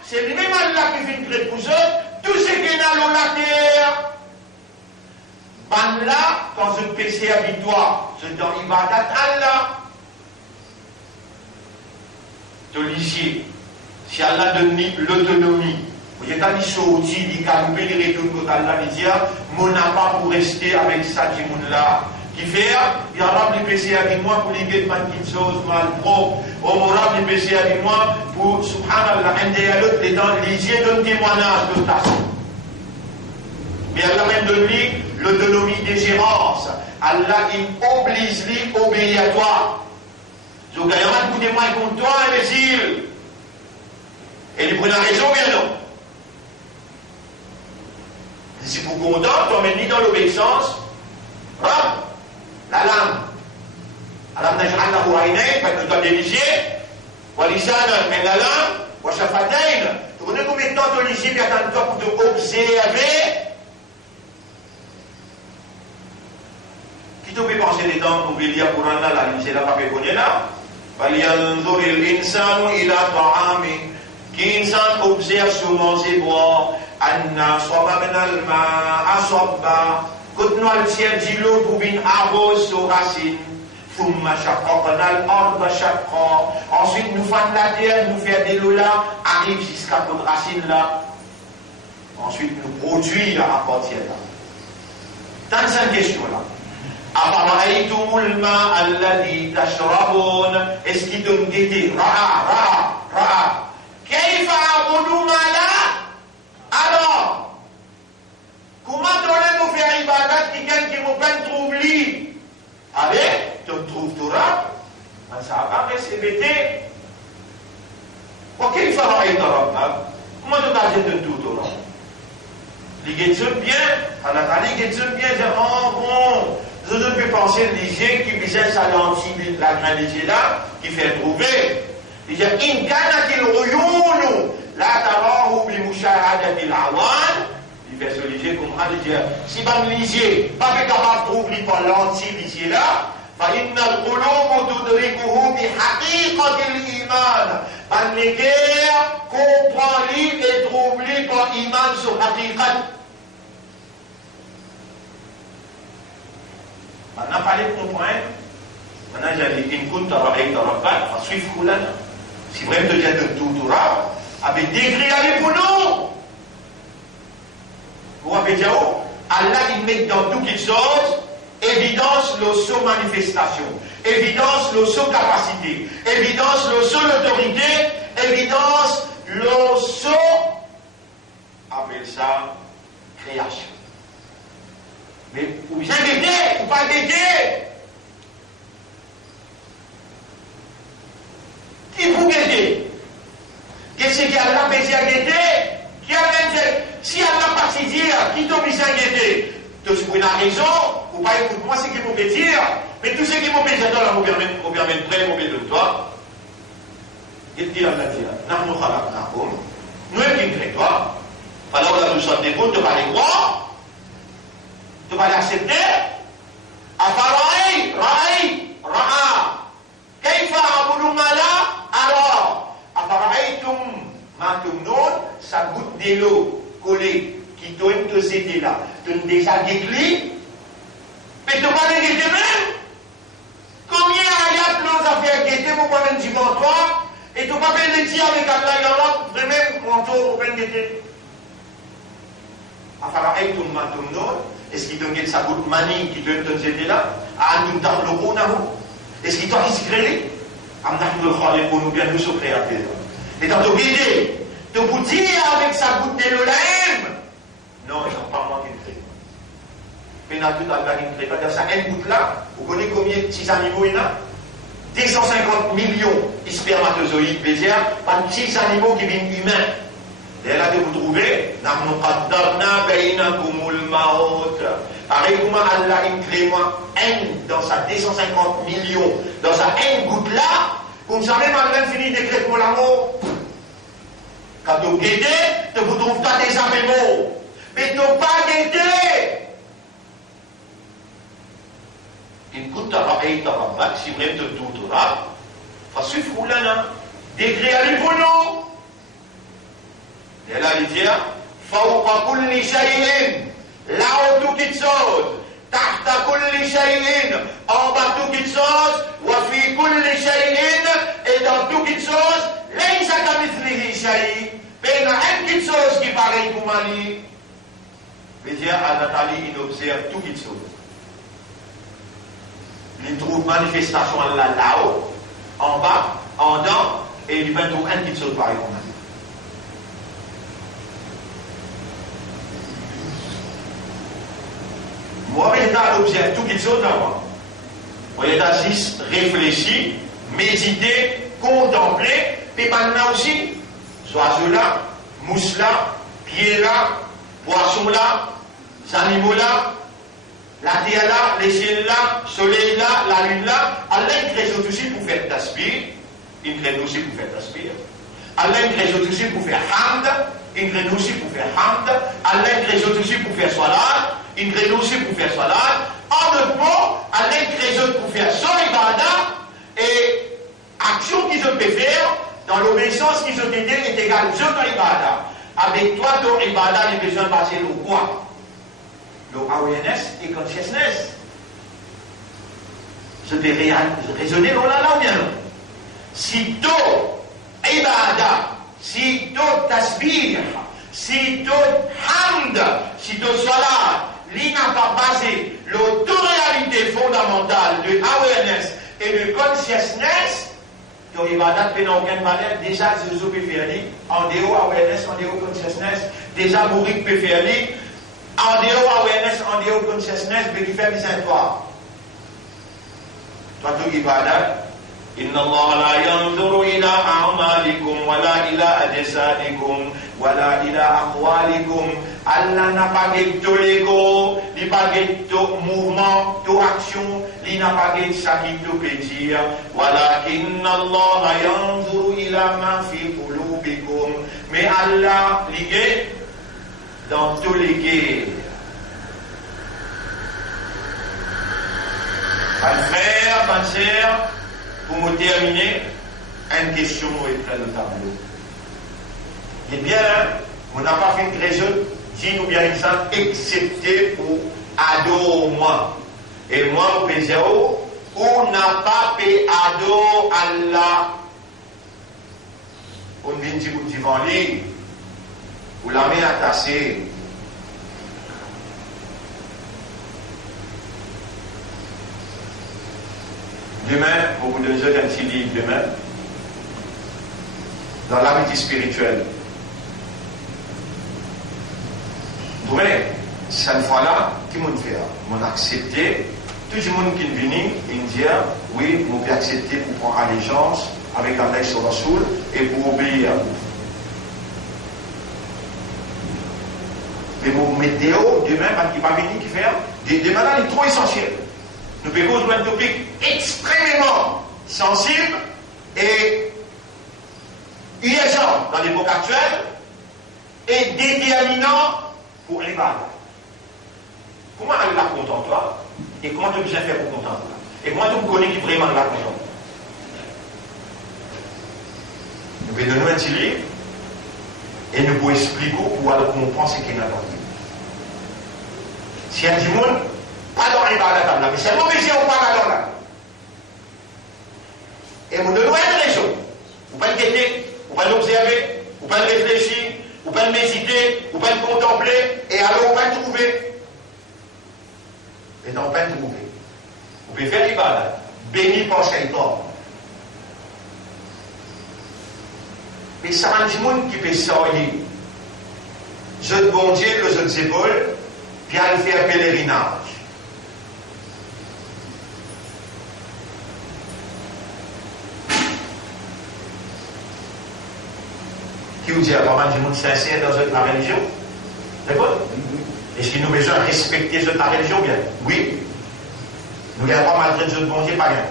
c'est lui-même Allah qui vient créer pour eux, tout ce qui est dans la terre. Ben là, quand je péché habitoire, je dans Ibadat Allah. De l'ici, si Allah donne l'autonomie, vous êtes allé sur l'outil, il a coupé les retours que Allah dit, mon n'a pas pour rester avec ça, qui monde là. Qui fait, il y a un péché avec moi pour les guettes quelque chose mal propre. On aura les péchés avec moi pour, subhanallah, un des l'autre, les dents, les yeux donnent témoignage de ta. Mais Allah même donne l'autonomie des gérances. Allah, il oblige lui, obéir à toi. Je vous gagne un coup de main contre toi, imbécile. Et il prend la raison, bien non. Si vous content, tu emmènes ni dans l'obéissance, hein? La langue. Alam naj'al lahu aynayn, parce que tu dois diriger, wa lisanan, mais la langue, wa shafatayn. Tu connais combien de temps tu liges, puis attends toi pour te observer. Qui te peut penser des temps, nous lire pour Allah, la ligne, c'est là, pas qu'on est là. فَلْيَنْظُرِ الْإِنسَانُ إِلَى طَعَامِهِ. Qu'insan observe sûrement ses bois. أَنَّا صَبَبْنَا الْمَاءَ صَبًّا. Quand nous allons tirer de l'eau pour une arrose aux racines, ensuite nous faisons la terre, nous faisons des lots là, arrive jusqu'à notre racine là. Ensuite nous produisons à partir là. Tant cette question là. Est-ce qu'il donne guetter? Ra'a. Alors, comment on faire ibadat quelqu'un qui vous peine troubli? Avec, tu trouves Torah, ça va rester bêté. Ok, il faut arrêter Torah. Comment tu vas dire de tout Torah? Les guettes bien, à la tali, les guettes bien, oh bon, je ne peux penser les gens qui visaient sa lentille, la granité là, qui fait trouver. Il dit, in kanatil ruyunu, la tarahu bi mushahadatil awan. Il fait ce lisier comme on dit, si vous me lisiez, pas capable de trouver par l'anti-lisier là, فإن القلوب تدركه بحقيقة الإيمان. Ban les guerres comprend et trouve par iman sur haqiqat. Maintenant, fallait comprendre. Maintenant, j'ai dit, in kunta ra'ayta rabbak, faswif khulana. Si vraiment tu dis de tout Torah, avec décrit aller pour nous. Vous avez dit, Allah, il met dans toutes les choses évidence le sous manifestation, évidence le sous capacité, évidence le sous l'autorité, évidence le sous, appelle ça création. Mais ou bien guetter, ou pas guetter. Qui vous guetter? Qu'est-ce qu'il y a là, mais à guetter? Qui a même fait? Si Allah pas si dire, qui t'oblige à guetter? Tu as une raison, ou pas écoute moi, c'est qui m'ont fait dire, mais tout ce qui m'ont fait dire, là, vous permet de près, vous de toi. Il dit Allah dit, nous sommes qui créent toi. Alors là, nous sommes des bons, tu vas les croire, tu vas l'accepter. Afarai, ra'a. Kaifa abudou mala, alors. Afaraitum, matumnon, ça goûte de l'eau collée. Qui donne que c'était là. Tu as déjà décliné, mais tu n'as pas de guetter même. Combien d'ayats nous a fait guetter pour pas même dire toi? Et tu ne peux pas le dire avec Allah, il y en a vraiment manteau au peine d'été. Afara ay tun matum non, est-ce qu'il donne sa goutte mani qui donne ton zété là, à nous dans le haut nahu. Est-ce qu'il t'a risqué? Amna nous le khaliq nous bien nous sommes créateurs. Et dans ton guidé, te vous dire avec sa goutte de l'olaim. Non, ils n'ont pas manqué de crée. Mais dans tout Allah qui ne crée pas dans sa une goutte là, vous connaissez combien de petits animaux il y a? 250 millions de spermatozoïdes bézières par petits animaux qui viennent humains. Et là que vous trouvez, nahnu qaddarna bainakumul maut. Pareil comment Allah crée moi un dans sa 250 millions, dans sa une goutte là, comme ça même Allah finit d'écrire pour l'amour. Quand vous guettez, vous trouvez pas des animaux. Mais tu n'as pas guetté. In kunta ra'ayta rabbak, si vraiment te doutera, fasifru lana, décrit à l'Ivono. Et là, il dit, fawqa kulli shay'in, là où tout quelque chose, tahta kulli shay'in, en bas tout quelque chose, wa fi kulli shay'in, et dans tout quelque chose, laysa kamithlihi shay', mais il y a une quelque chose qui pareil pour Mali. Il dit, à Nathalie, il observe tout quelque chose. Il trouve manifestation là-haut, en bas, en dedans, et il va trouver un quelque chose pareil pour Mali. Moi, je observe tout quelque chose dans moi. Moi, je juste réfléchir, méditer, contempler, puis maintenant aussi, oiseaux là, mousse là, pieds là, poissons là, animaux là, la terre là, les ciels là, le soleil là, la lune là. Allah crée aussi pour faire tasbih, il crée aussi pour faire tasbih. Allah crée aussi pour faire hamd, il crée aussi pour faire hamd. Allah crée aussi pour faire salat. Il crée aussi pour faire salat. En d'autres mots, Allah crée pour faire son ibadah et action qu'ils ont pu faire dans l'obéissance qu'ils ont été est égale à son ibadah. Avec toi, ton ibadah n'est besoin de passer le quoi? Le awareness et consciousness. Je vais raisonner dans la langue. Si ton ibadah, si ton tasbih, si ton hamd, si ton salat, il n'a pas basé l'autorité fondamentale de awareness et de consciousness, ton ibadat n'a aucune valeur. Déjà, je peux faire en dehors awareness, en dehors consciousness, déjà Bourrique peut faire en dehors awareness, en dehors consciousness, mais qui fait des histoires. Toi, ton ibadat, Inna Allah la yanzuru ila a'malikum wa la ila ajsadikum wa la ila aqwalikum. Allah n'a pas de tout l'ego, il n'a pas de tout mouvement, toute action, il n'a pas de ça qui tout peut dire. Walakinna Allah yanzuru ila ma fi qulubikum. Mais Allah, lié dans tous les guerres. Frère, ma sœur, pour me terminer, une question est près le tableau. Eh bien, on n'a pas fait une raison, dis-nous bien exemple, excepté pour ado moi. Et moi, au PZO, on n'a pas fait ado Allah. On vient dire pour divan libre, ou la main attachée. Demain, beaucoup de gens un petit livre demain, dans la vie spirituelle. Vous voyez, cette fois-là, qui m'a fait? M'a accepté. Tout le monde qui est venu, il dit oui, on peut accepter pour prendre allégeance avec Allah et son Rasoul et pour obéir. Mais vous mettez demain, parce qu'il va venir qui fait des maladies trop essentielles. Nous pouvons jouer un topic extrêmement sensible et urgent dans l'époque actuelle et déterminant pour les balles. Comment elle la contente toi? Et comment tu besoin faire pour contenter? Et comment tu connais qui vraiment la contente? Nous pouvons donner un petit livre et nous pouvons expliquer pour aller comprendre ce qu'il y a dans le livre. Si un du monde, pas dans les balles, mais c'est mauvais si on pas dans là. Et vous donnez une raison. Vous pas le guetter, ou pas l'observer, ou pas le réfléchir, ou pas le méditer, ou pas le contempler, et alors on va le trouver. Et non, pas le trouver. Vous pouvez faire des balades, béni par Shaitan. Mais ça rend du monde qui peut sortir. Je te bon Dieu, les autres épaules, puis aller faire pèlerinage. Qui vous dit à pas mal du monde sincère dans la religion? D'accord? Est-ce qu'il nous besoin de respecter la religion bien? Oui. Nous n'avons pas malgré Dieu de bon Dieu, pas bien.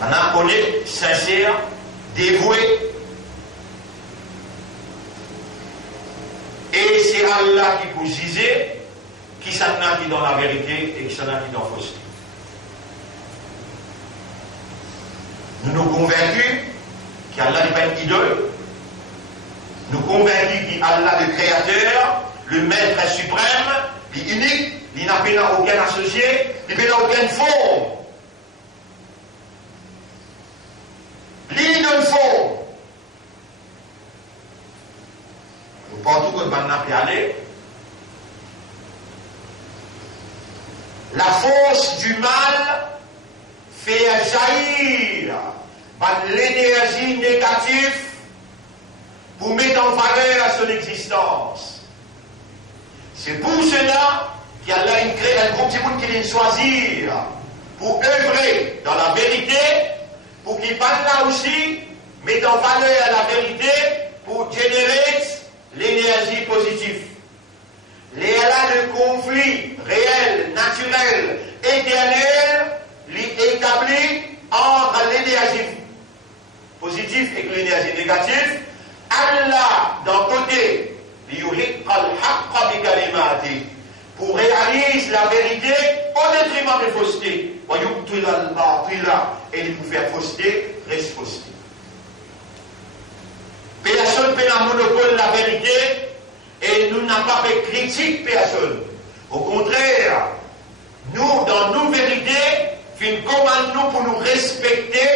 Maintenant, on est sincère, dévoué. Et c'est Allah qui vous disait qui s'en a qui dans la vérité et qui s'en a qui dans la fausseté. Nous nous convaincus qu'Allah n'est pas une idole. Nous convaincus qu'Allah est le créateur, le maître suprême, l'unique, il n'a pas aucun associé, il n'a aucune forme. L'île d'une forme. Nous partout que maintenant peut aller. La force du mal fait jaillir l'énergie négative pour mettre en valeur son existence. C'est pour cela qu'Allah a créé un groupe de monde qui vient choisir pour œuvrer dans la vérité, pour qu'ils parlent là aussi, mettent en valeur la vérité pour générer l'énergie positive. Le conflit réel, naturel, éternel, établi entre l'énergie positive et l'énergie négative, Allah, d'un côté, pour réaliser la vérité au détriment de fausseté. Et il peut faire fausseté, reste fausseté. Personne ne peut la monopole de la vérité et nous n'avons pas fait critique personne. Au contraire, nous, dans nos vérités, nous commandons pour nous respecter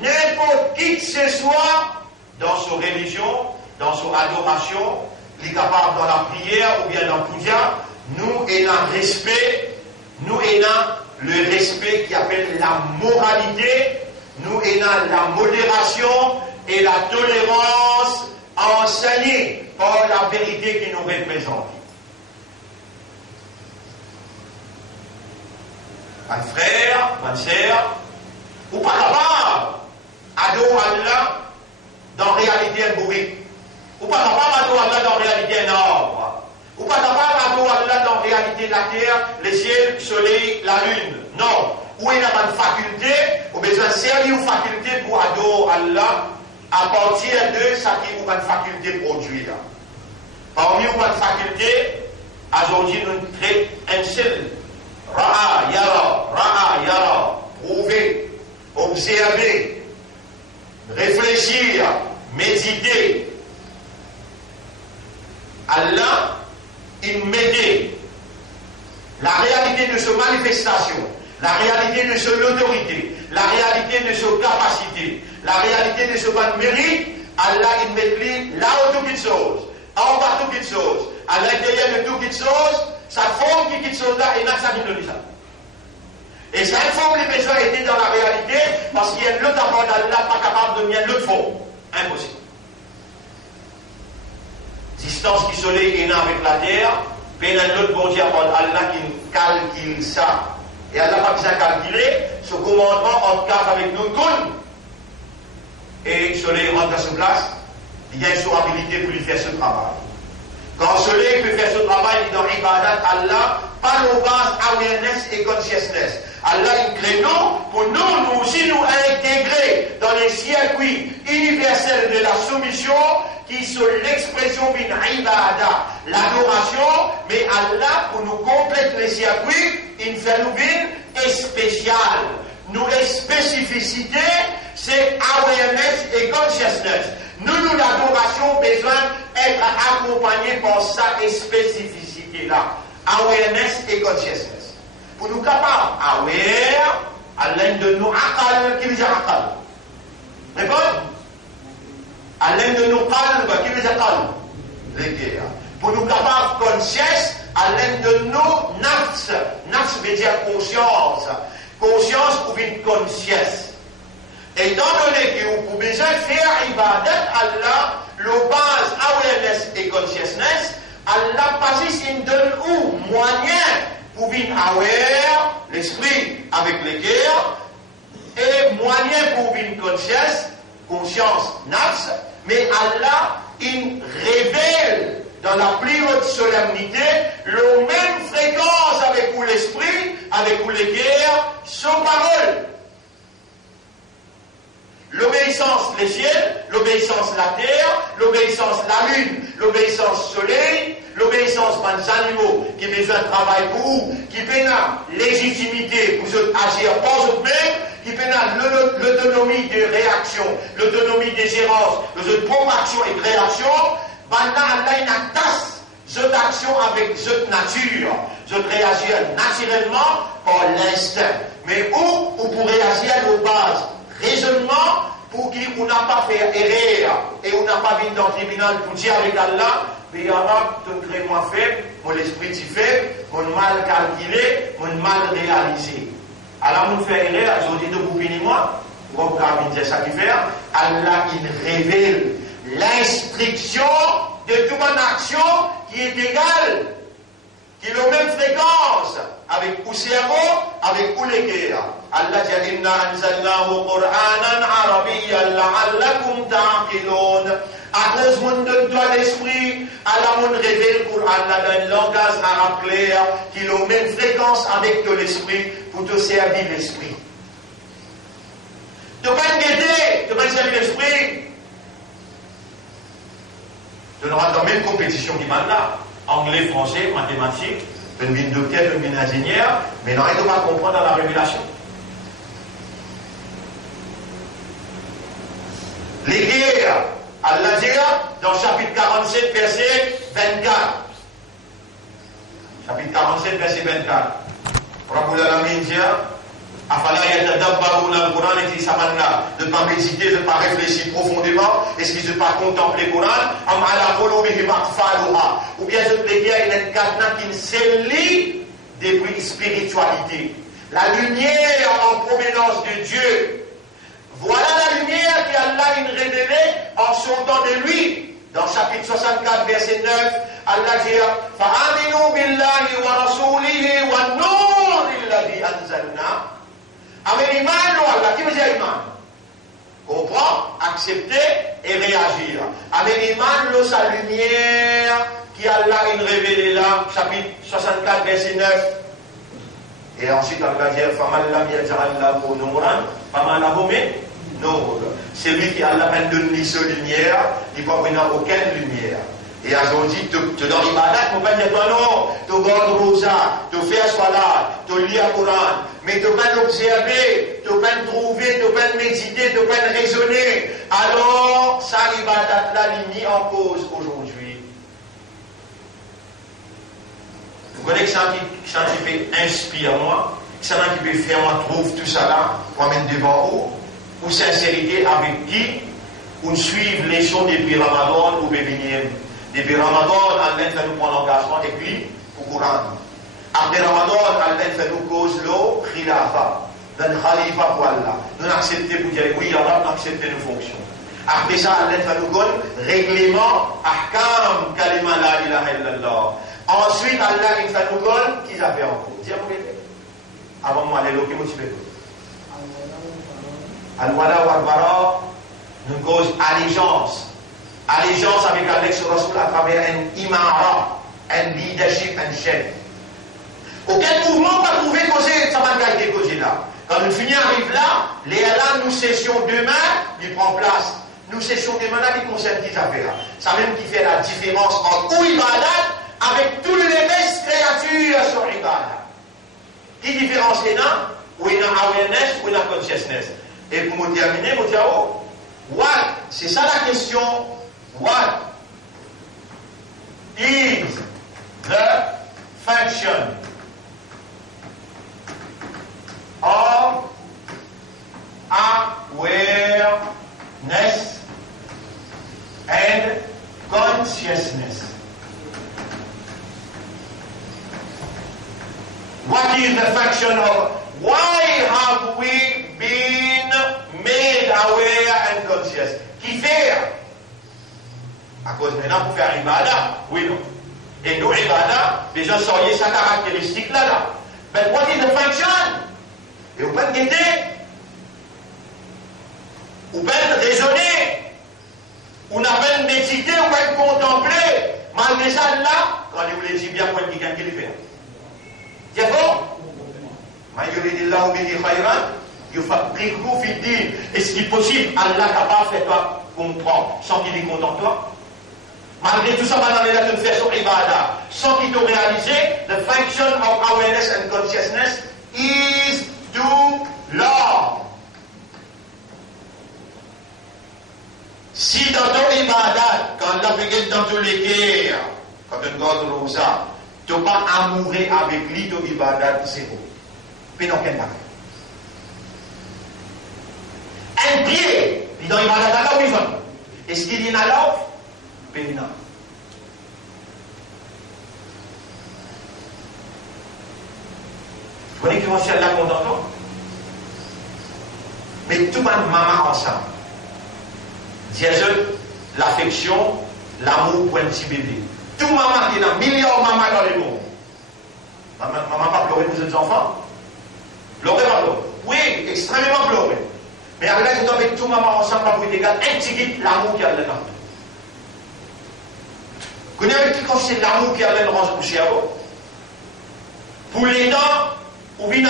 n'importe qui que ce soit dans sa religion, dans son adoration, il est capable dans la prière ou bien dans la puja, nous ayons respect, nous ayons le respect qui appelle la moralité, nous ayons la modération et la tolérance enseignée par la vérité qui nous représente. Mon frère, ma sœur, ou pas capable adorer Allah dans la réalité un bourrique. Ou pas capable adorer Allah dans la réalité un arbre. Ou pas capable adorer Allah dans la réalité la terre, le ciel, le soleil, la lune. Non. Ou il y a une faculté, ou besoin de servir une faculté pour adorer Allah à partir de ça qui est une faculté produire. Parmi une faculté, aujourd'hui nous traitons un seul. Ra'a, yara, prouver, observer, réfléchir, méditer. Allah, il mettait la réalité de sa manifestation, la réalité de son autorité, la réalité de son capacité, la réalité de son mérite. Allah, il met là où toutes les choses, en bas toutes les choses, à l'intérieur de toutes les choses. Sa forme qui quitte chose là et là ça vient de ça. Et cette forme, les besoins étaient dans la réalité parce qu'il y a l'autre apport d'Allah pas capable de donner l'autre forme. Impossible. Distance qui soleil est avec la terre, puis il y a l'autre bon Dieu apport d'Allah qui calcule ça. Et Allah n'a pas besoin de calculer, ce commandement en cas avec nous tous. Et le soleil rentre à sa place, il y a une surabilité pour lui faire ce travail. Quand le soleil peut faire ce travail dans l'ibadat, Allah, par nos bases awareness et consciousness. Allah, il crée nous, pour nous aussi nous intégrer dans les circuits universels de la soumission, qui sont l'expression d'une ibadat, l'adoration, mais Allah, pour nous compléter les circuits, il fait nous une spéciale. Nous, les spécificités, c'est awareness et consciousness. Nous, l'adoration, besoin d'être accompagné par sa spécificité-là. Awareness et consciousness. Pour nous capables, aware, à l'aide de nos akal, qui nous akal. Répondez. À l'aide de nos calmes, qui veut dire calme? Les guerres. Pour nous capables de conscience, à l'aide de nos nafs. Nafs veut dire conscience. Conscience ou une conscience. Étant donné que vous pouvez besoin faire ibadat Allah, le base awareness et consciousness, Allah passe une donne ou moyen pour bien aware l'esprit avec les guerres et moyen pour bien conscience nafs, mais Allah il révèle dans la plus haute solennité la même fréquence avec où l'esprit, avec où les guerres, sans parole. L'obéissance les ciels, l'obéissance la terre, l'obéissance la lune, l'obéissance soleil, l'obéissance des animaux qui ont besoin de travail pour vous, qui ont légitimité pour agir par eux-mêmes, qui ont l'autonomie de réaction, l'autonomie de gérance, de action et de réaction, Allah a une tasse, cette action avec cette nature, je réagir naturellement par l'instinct. Mais où pour réagir aux bases raisonnement pour qu'on n'a pas fait erreur et on n'a pas vu dans le tribunal pour dire avec Allah, mais il y en a qui crée moins faible, mon esprit si faible, mon mal calculé, mon mal réalisé. Alors on fait erreur, je vous dis de vous finir moi, pour vous dire ça qui fait, Allah il révèle l'instruction de toute une action qui est égale, qui est la même fréquence avec le cerveau, avec les guerres. Allah dit inna anzalnahu qur'anan arabiyyan la'allakum ta'qilun. À cause de toi l'esprit, Allah nous révèle le Coran dans un langage arabe clair qui est la même fréquence avec l'esprit pour te servir l'esprit. Tu peux pas t'aider, tu peux pas servir l'esprit. Tu n'auras dans la même compétition qui m'a là. Anglais, français, mathématiques, une mine docteur, une mine ingénieur, mais non, il ne doit pas comprendre dans la révélation. Les guerres, Allah dit dans chapitre 47, verset 24. Chapitre 47, verset 24. Rabbul Alamin dit Afala yatadabbaruna al-Quran et samanna, de ne pas méditer, de ne pas réfléchir profondément, est-ce qu'ils ne pas contempler le Coran, am ala qulubihim aqfaluha, ou bien je te dis il y a une cadenas qui se lie des spiritualité. La lumière en provenance de Dieu. Voilà la lumière qu'Allah a révélée en sortant de lui. Dans chapitre 64, verset 9, Allah dit Fa'aminu billahi wa rasulihi wa nuril ladhi anzalna. Avec l'iman, Allah, qui veut dire iman? Comprendre, accepter et réagir. Avec l'iman, sa lumière qui Allah a révélée là, chapitre 64, verset 9. Et ensuite, Allah dit Faman lam yaj'al lahu nuran, faman lahu min nur. C'est lui qui Allah a donné sa lumière, il ne va pas aucune lumière. Et aujourd'hui, tu dans l'ibadat, tu ne peux pas dire non, tu gardes rosa, tu fais salat, tu lis le Coran, mais tu ne peux pas l'observer, tu ne peux pas le trouver, tu ne peux pas le méditer, tu ne peux pas le raisonner. Alors, ça, l'ibadat-là, il est mis en cause aujourd'hui. Vous connaissez que ça qui peut inspirer moi, ça qui peut faire moi trouve tout ça là, pour mettre devant vous, ou sincérité avec qui, ou suivre les choses depuis Ramadan ou venir. Depuis Ramadan, Allah fait nous prendre l'engagement et puis, au Coran. Après Ramadan, Allah fait nous cause l'eau, khilafa, d'un khalifa pour Allah. Nous acceptons pour dire oui, Allah, nous acceptons nos fonctions. Après ça, Allah fait nous cause règlement, ahkam, kalima la ilaha illallah. Ensuite, Allah il fait nous cause, qui a fait encore. Dis-moi, avant moi, les lots qui motivent. Al-Wala wal-Bara nous cause allégeance. Allégeance avec Alex Rasoul à travers un imara, un leadership, un chef. Aucun mouvement va trouver causer, ça va être causé là. Quand une fini arrive là, les Allah, nous cessions demain, il prend place. Nous cessions demain, là, il concerne qui affaires. Ça même qui fait la différence entre Ibadat avec toutes les restes créatures sur Ibadat. Qui différence les nains? Ou il y a awareness, ou il y a consciousness. Et pour me terminer, je dis, oh, what? C'est ça la question. What is the function of awareness? consciousness. What is the function of, why have we been made aware and conscious? Qui fait? À cause maintenant pour faire ibadah? Oui, non. Et nous, ibadah, les gens sauriez sa caractéristique là. But what is the function? Et vous pouvez guetter, vous pouvez raisonner, vous pouvez méditer, vous pouvez contempler. Malgré ça, là, quand vous voulez dire bien, vous pouvez quelqu'un qui le fait. C'est bon? Est-ce qu'il est possible, Allah n'a pas fait toi comprendre sans qu'il est content de toi? Malgré tout ça, maintenant, il a une façon ibadah. Sans qu'il t'ait réalisé, the function of awareness and consciousness is to love. Si dans ton ibadah, quand la fait dans tous les guerres, quand tu regardes Rosa, tu n'as pas amouré avec lui, ton ibadah, c'est beau. Puis non, qu'elle n'a un pied, puis dans l'ibadah, là où il va. Est-ce qu'il y en a l'autre? Puis non. Vous voyez comment c'est là content? Mais tout le monde maman ensemble. Dieu, l'affection, l'amour pour un petit bébé. Tout maman qui est là, millions de mamans dans le monde. Maman pas pleurer pour ses enfants? Pleurer, pas pleurer. Oui, extrêmement pleurer. Mais après, c'est avec tout maman ensemble pour vous égal, un petit guide l'amour qui a dedans. Vous connaissez qui quand c'est l'amour qui a dedans dans le cerveau? Pour les dents, ou bien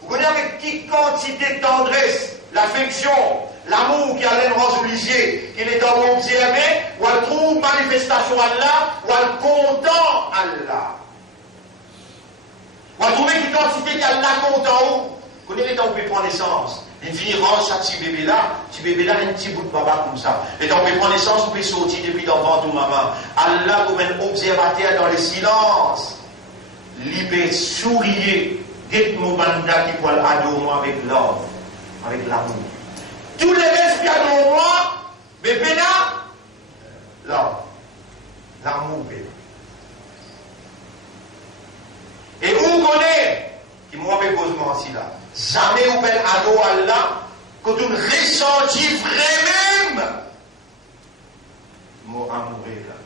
vous connaissez avec qui quantité de tendresse, l'affection, l'amour qui a l'air dans l'isier, qu'il est dans l'observé, ou elle trouve manifestation Allah, ou elle content Allah. Ou elle trouve une quantité qui a Allah content. Vous connaissez quand on peut prendre naissance. Il finit rendre ça petit bébé là, un petit bout de baba comme ça. Et quand on peut prendre naissance, on peut sortir depuis dans le ventre de maman. Allah comme un observateur dans le silence. Libé, souriez, dites mon banda qui peut adorer avec l'ordre, avec l'amour. Tous les restes qui adorent moi, mais pénal, l'ordre, l'amour pénal. Et où connaît, qui m'a fait poser ici là, jamais vous pouvez adorer Allah, quand on ressentit vraiment, mon amour est là.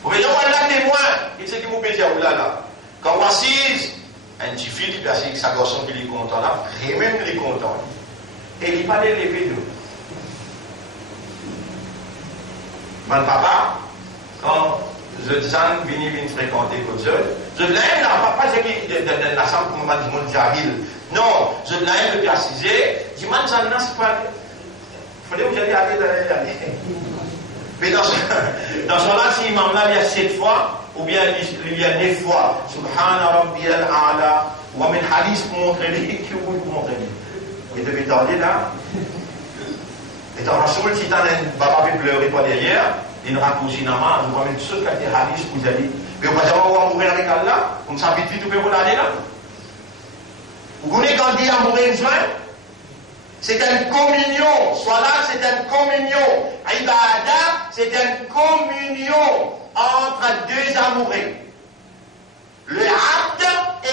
Vous voyez, on a témoin, il sait que vous pouvez dire, là. Quand on assise, un petit fils, il a sa garçon qui est content là, vraiment il est content. Et il pas de lever nous. Mon papa, quand je viens fréquenter comme ça, je l'aime, papa, c'est qu'il est dans la chambre pour moi, du monde jahil. Non, je l'aime depuis assisé, je dis, man, ça n'a pas. Il fallait que j'aille aller. Mais dans ce là, si l'imam là, il y a 7 fois, ou bien il y a 9 fois, Subhana Rabbi al-A'la, ou un hadith pour montrer lui, qui vous montrer lui. Il devait tarder là. Et dans la soul, si t'as un papa qui pleurait pas derrière, il raconte cinéma, je vois même tout ce qui a été hadith pour vous aller. Mais vous allez avoir mourir avec Allah, comme ça, vite, vous pouvez vous aller là. Vous connaissez quand il dit à mourir une c'est une communion. Soit là, c'est une communion. Ibadah, c'est une communion entre deux amoureux. Le Abd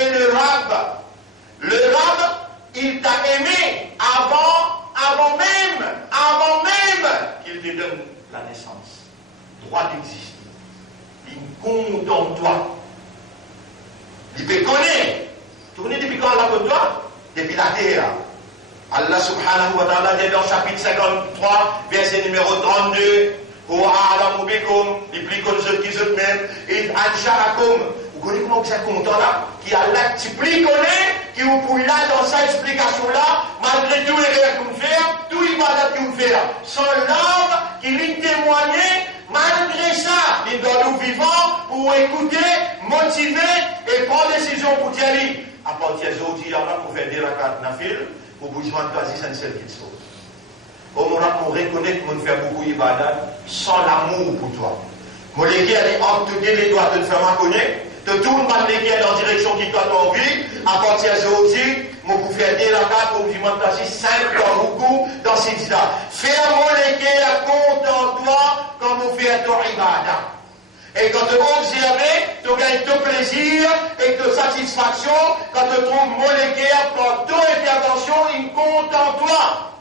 et le Rab. Le Rab, il t'a aimé avant même qu'il te donne la naissance. Droit d'exister. Il compte en toi. Il te connaît. Tu connais depuis quand Allah compte toi? Depuis la terre. Allah subhanahu wa ta'ala dit dans le chapitre 53, verset numéro 32, Wa a'lamu bikum, il plie comme ceux qui sont même, et ansha'akum. Vous connaissez comment vous êtes content là? Qui Allah qui plie connaît, qui vous pouvez là dans sa explication là, malgré tout les rêves que vous faites, tout ibadat que vous faites, sans l'homme qui lui témoignait, malgré ça, il doit nous vivants pour écouter, motiver et prendre décision pour dire, à partir d'aujourd'hui, Allah pour faire des rakats nafil, au bout de quasi c'est une seule petite chose. On reconnaît que nous fait beaucoup d'ibadat sans l'amour pour toi. Mon légué a dit, entre les doigts de te faire connaître, de tout le monde légué dans la direction qui doit t'envie, à partir d'aujourd'hui, mon pour faire des rakas pour que je m'entendais 5 dans beaucoup dans ces là. Faire-moi les guerres contre toi quand vous faites ton ibada. Et quand tu observes, tu gagnes ton plaisir et ton satisfaction quand tu trouves mon les guerres pour ton intervention, il compte en toi.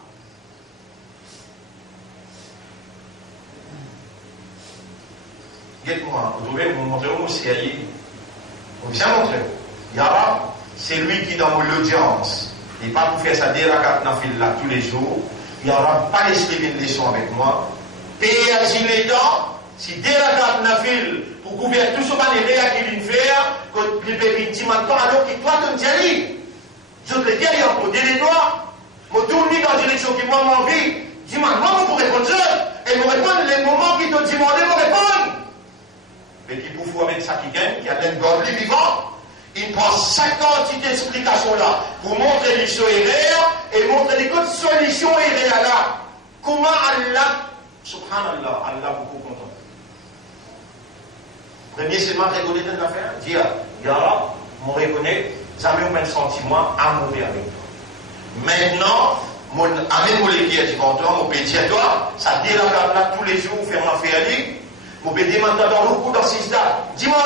Dites-moi, vous pouvez vous montrer où c'est allé. Vous bien montrer. Yara, c'est lui qui dans l'audience. Il n'est pas pour faire sa dérakat nafil là tous les jours. Il n'y aura pas laissé une leçon avec moi. Payer les dents, si dérakat nafil, pour couvrir tout ce qu'on est qu'il vient faire, que les bébés disent maintenant, alors que toi, tu me dis, je te dis, il y a pour les doigts, je tourne dans la direction qui moi m'envie. Dis-moi, moi, vous répondre et vous répondre les moments qui te demandent, vous répondre. Mais qui pour avec ça qui gagne, qui a une gorge vivant, il prend 50 explications là pour montrer les choses erreurs et montrer les autres solutions erreurs là. Comment Allah, subhanallah, Allah beaucoup content. Premier, c'est moi reconnaître une affaire, dire, Yara, mon reconnaît, jamais on m'a senti moi amoureux avec toi. Maintenant, mon ami mon l'équipe devant toi, mon petit à toi, ça dit là tous les jours, faire ma féerie. Mon pédé maintenant dans le coup dans 6 dates. Dis-moi,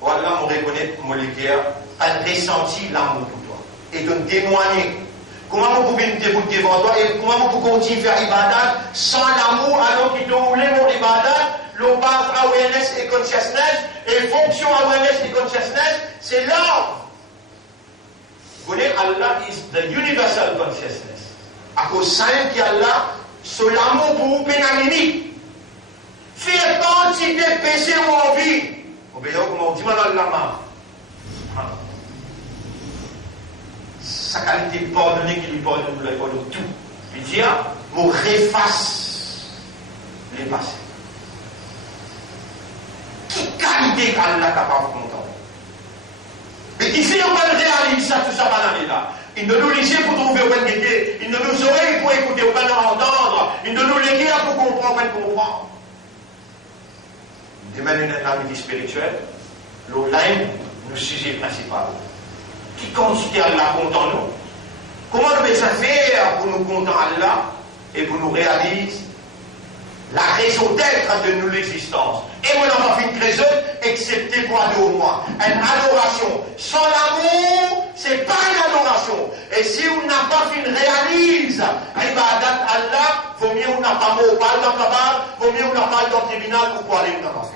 voilà, mon reconnaître, mon léguère, a ressenti l'amour pour toi. Et de témoigner. Comment vous pouvez me débouter devant toi et comment vous pouvez continuer à faire ibadat sans l'amour alors qu'il doit rouler mon ibadat, le base awareness et consciousness et fonction awareness et consciousness, c'est là. Vous voyez, Allah is the universal consciousness. À cause simple qu'Allah, c'est l'amour pour vous pénaliser. Faire quantité de péché ou envie. On peut dire comment on dit mal Allah. Sa qualité de pardonner qui lui pardonne, nous lui pardonne tout. Il dit, on réfasse les passés. Quelle qualité qu'Allah est capable de contenter. Mais qui fait qu'on réalise ça, tout ça, là. Il ne nous lisait pour trouver aucun guetté. Il ne nous oreilles pour écouter, aucun entendre. Il ne nous léguait pour comprendre, aucun comprendre. De même une amitié spirituelle, l'online, le sujet principal. Qui considère Allah content nous? Comment nous devons faire pour nous content Allah et pour nous réaliser la raison d'être de notre existence? Et on n'a pas fait une raison, excepté pour adorer moi. Une adoration. Sans l'amour, c'est pas une adoration. Et si on n'a pas fait une réalise, ibadat Allah, vaut mieux on n'a pas mot, pas dans le cabal, vaut mieux on n'a pas dans le tribunal pour aller on n'a pas faire.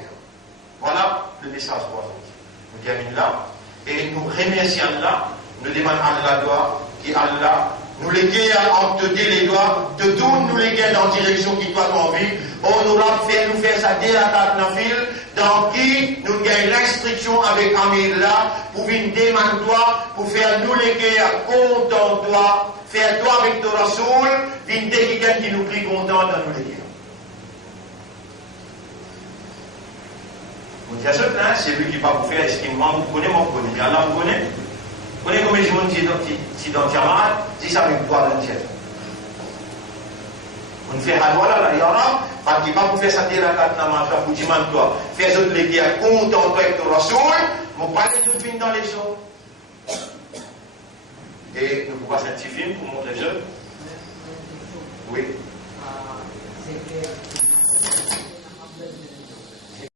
Voilà le message pour aujourd'hui. Nous terminons là. Et nous remercions Allah, nous demandons à Allah doigt, qui Allah nous les guère entre les doigts, de tout nous les guère dans la direction qui doit envie. On nous l'a fait nous faire sa dérakat nafil, dans qui nous gagnons l'instruction avec Amir là, pour venir demander toi, pour faire nous les guerres content toi, faire toi avec ton Rasoul, venir quelqu'un qui nous prie content dans nous les guerres. C'est lui qui va vous faire estimement, vous connaissez, moi vous connaissez. Allah vous connaît. Vous connaissez combien de gens qui dans le Jamal, dit ça avec toi dans le ciel. On fait un voilà, là, il y en a, parce qu'il va vous faire ça dire à la matin, vous dites toi, fais autres les guerres content avec ton Rasoul, mon palais tout fin dans les eaux. Et nous pouvons passer un petit film pour montrer les jeux. Oui.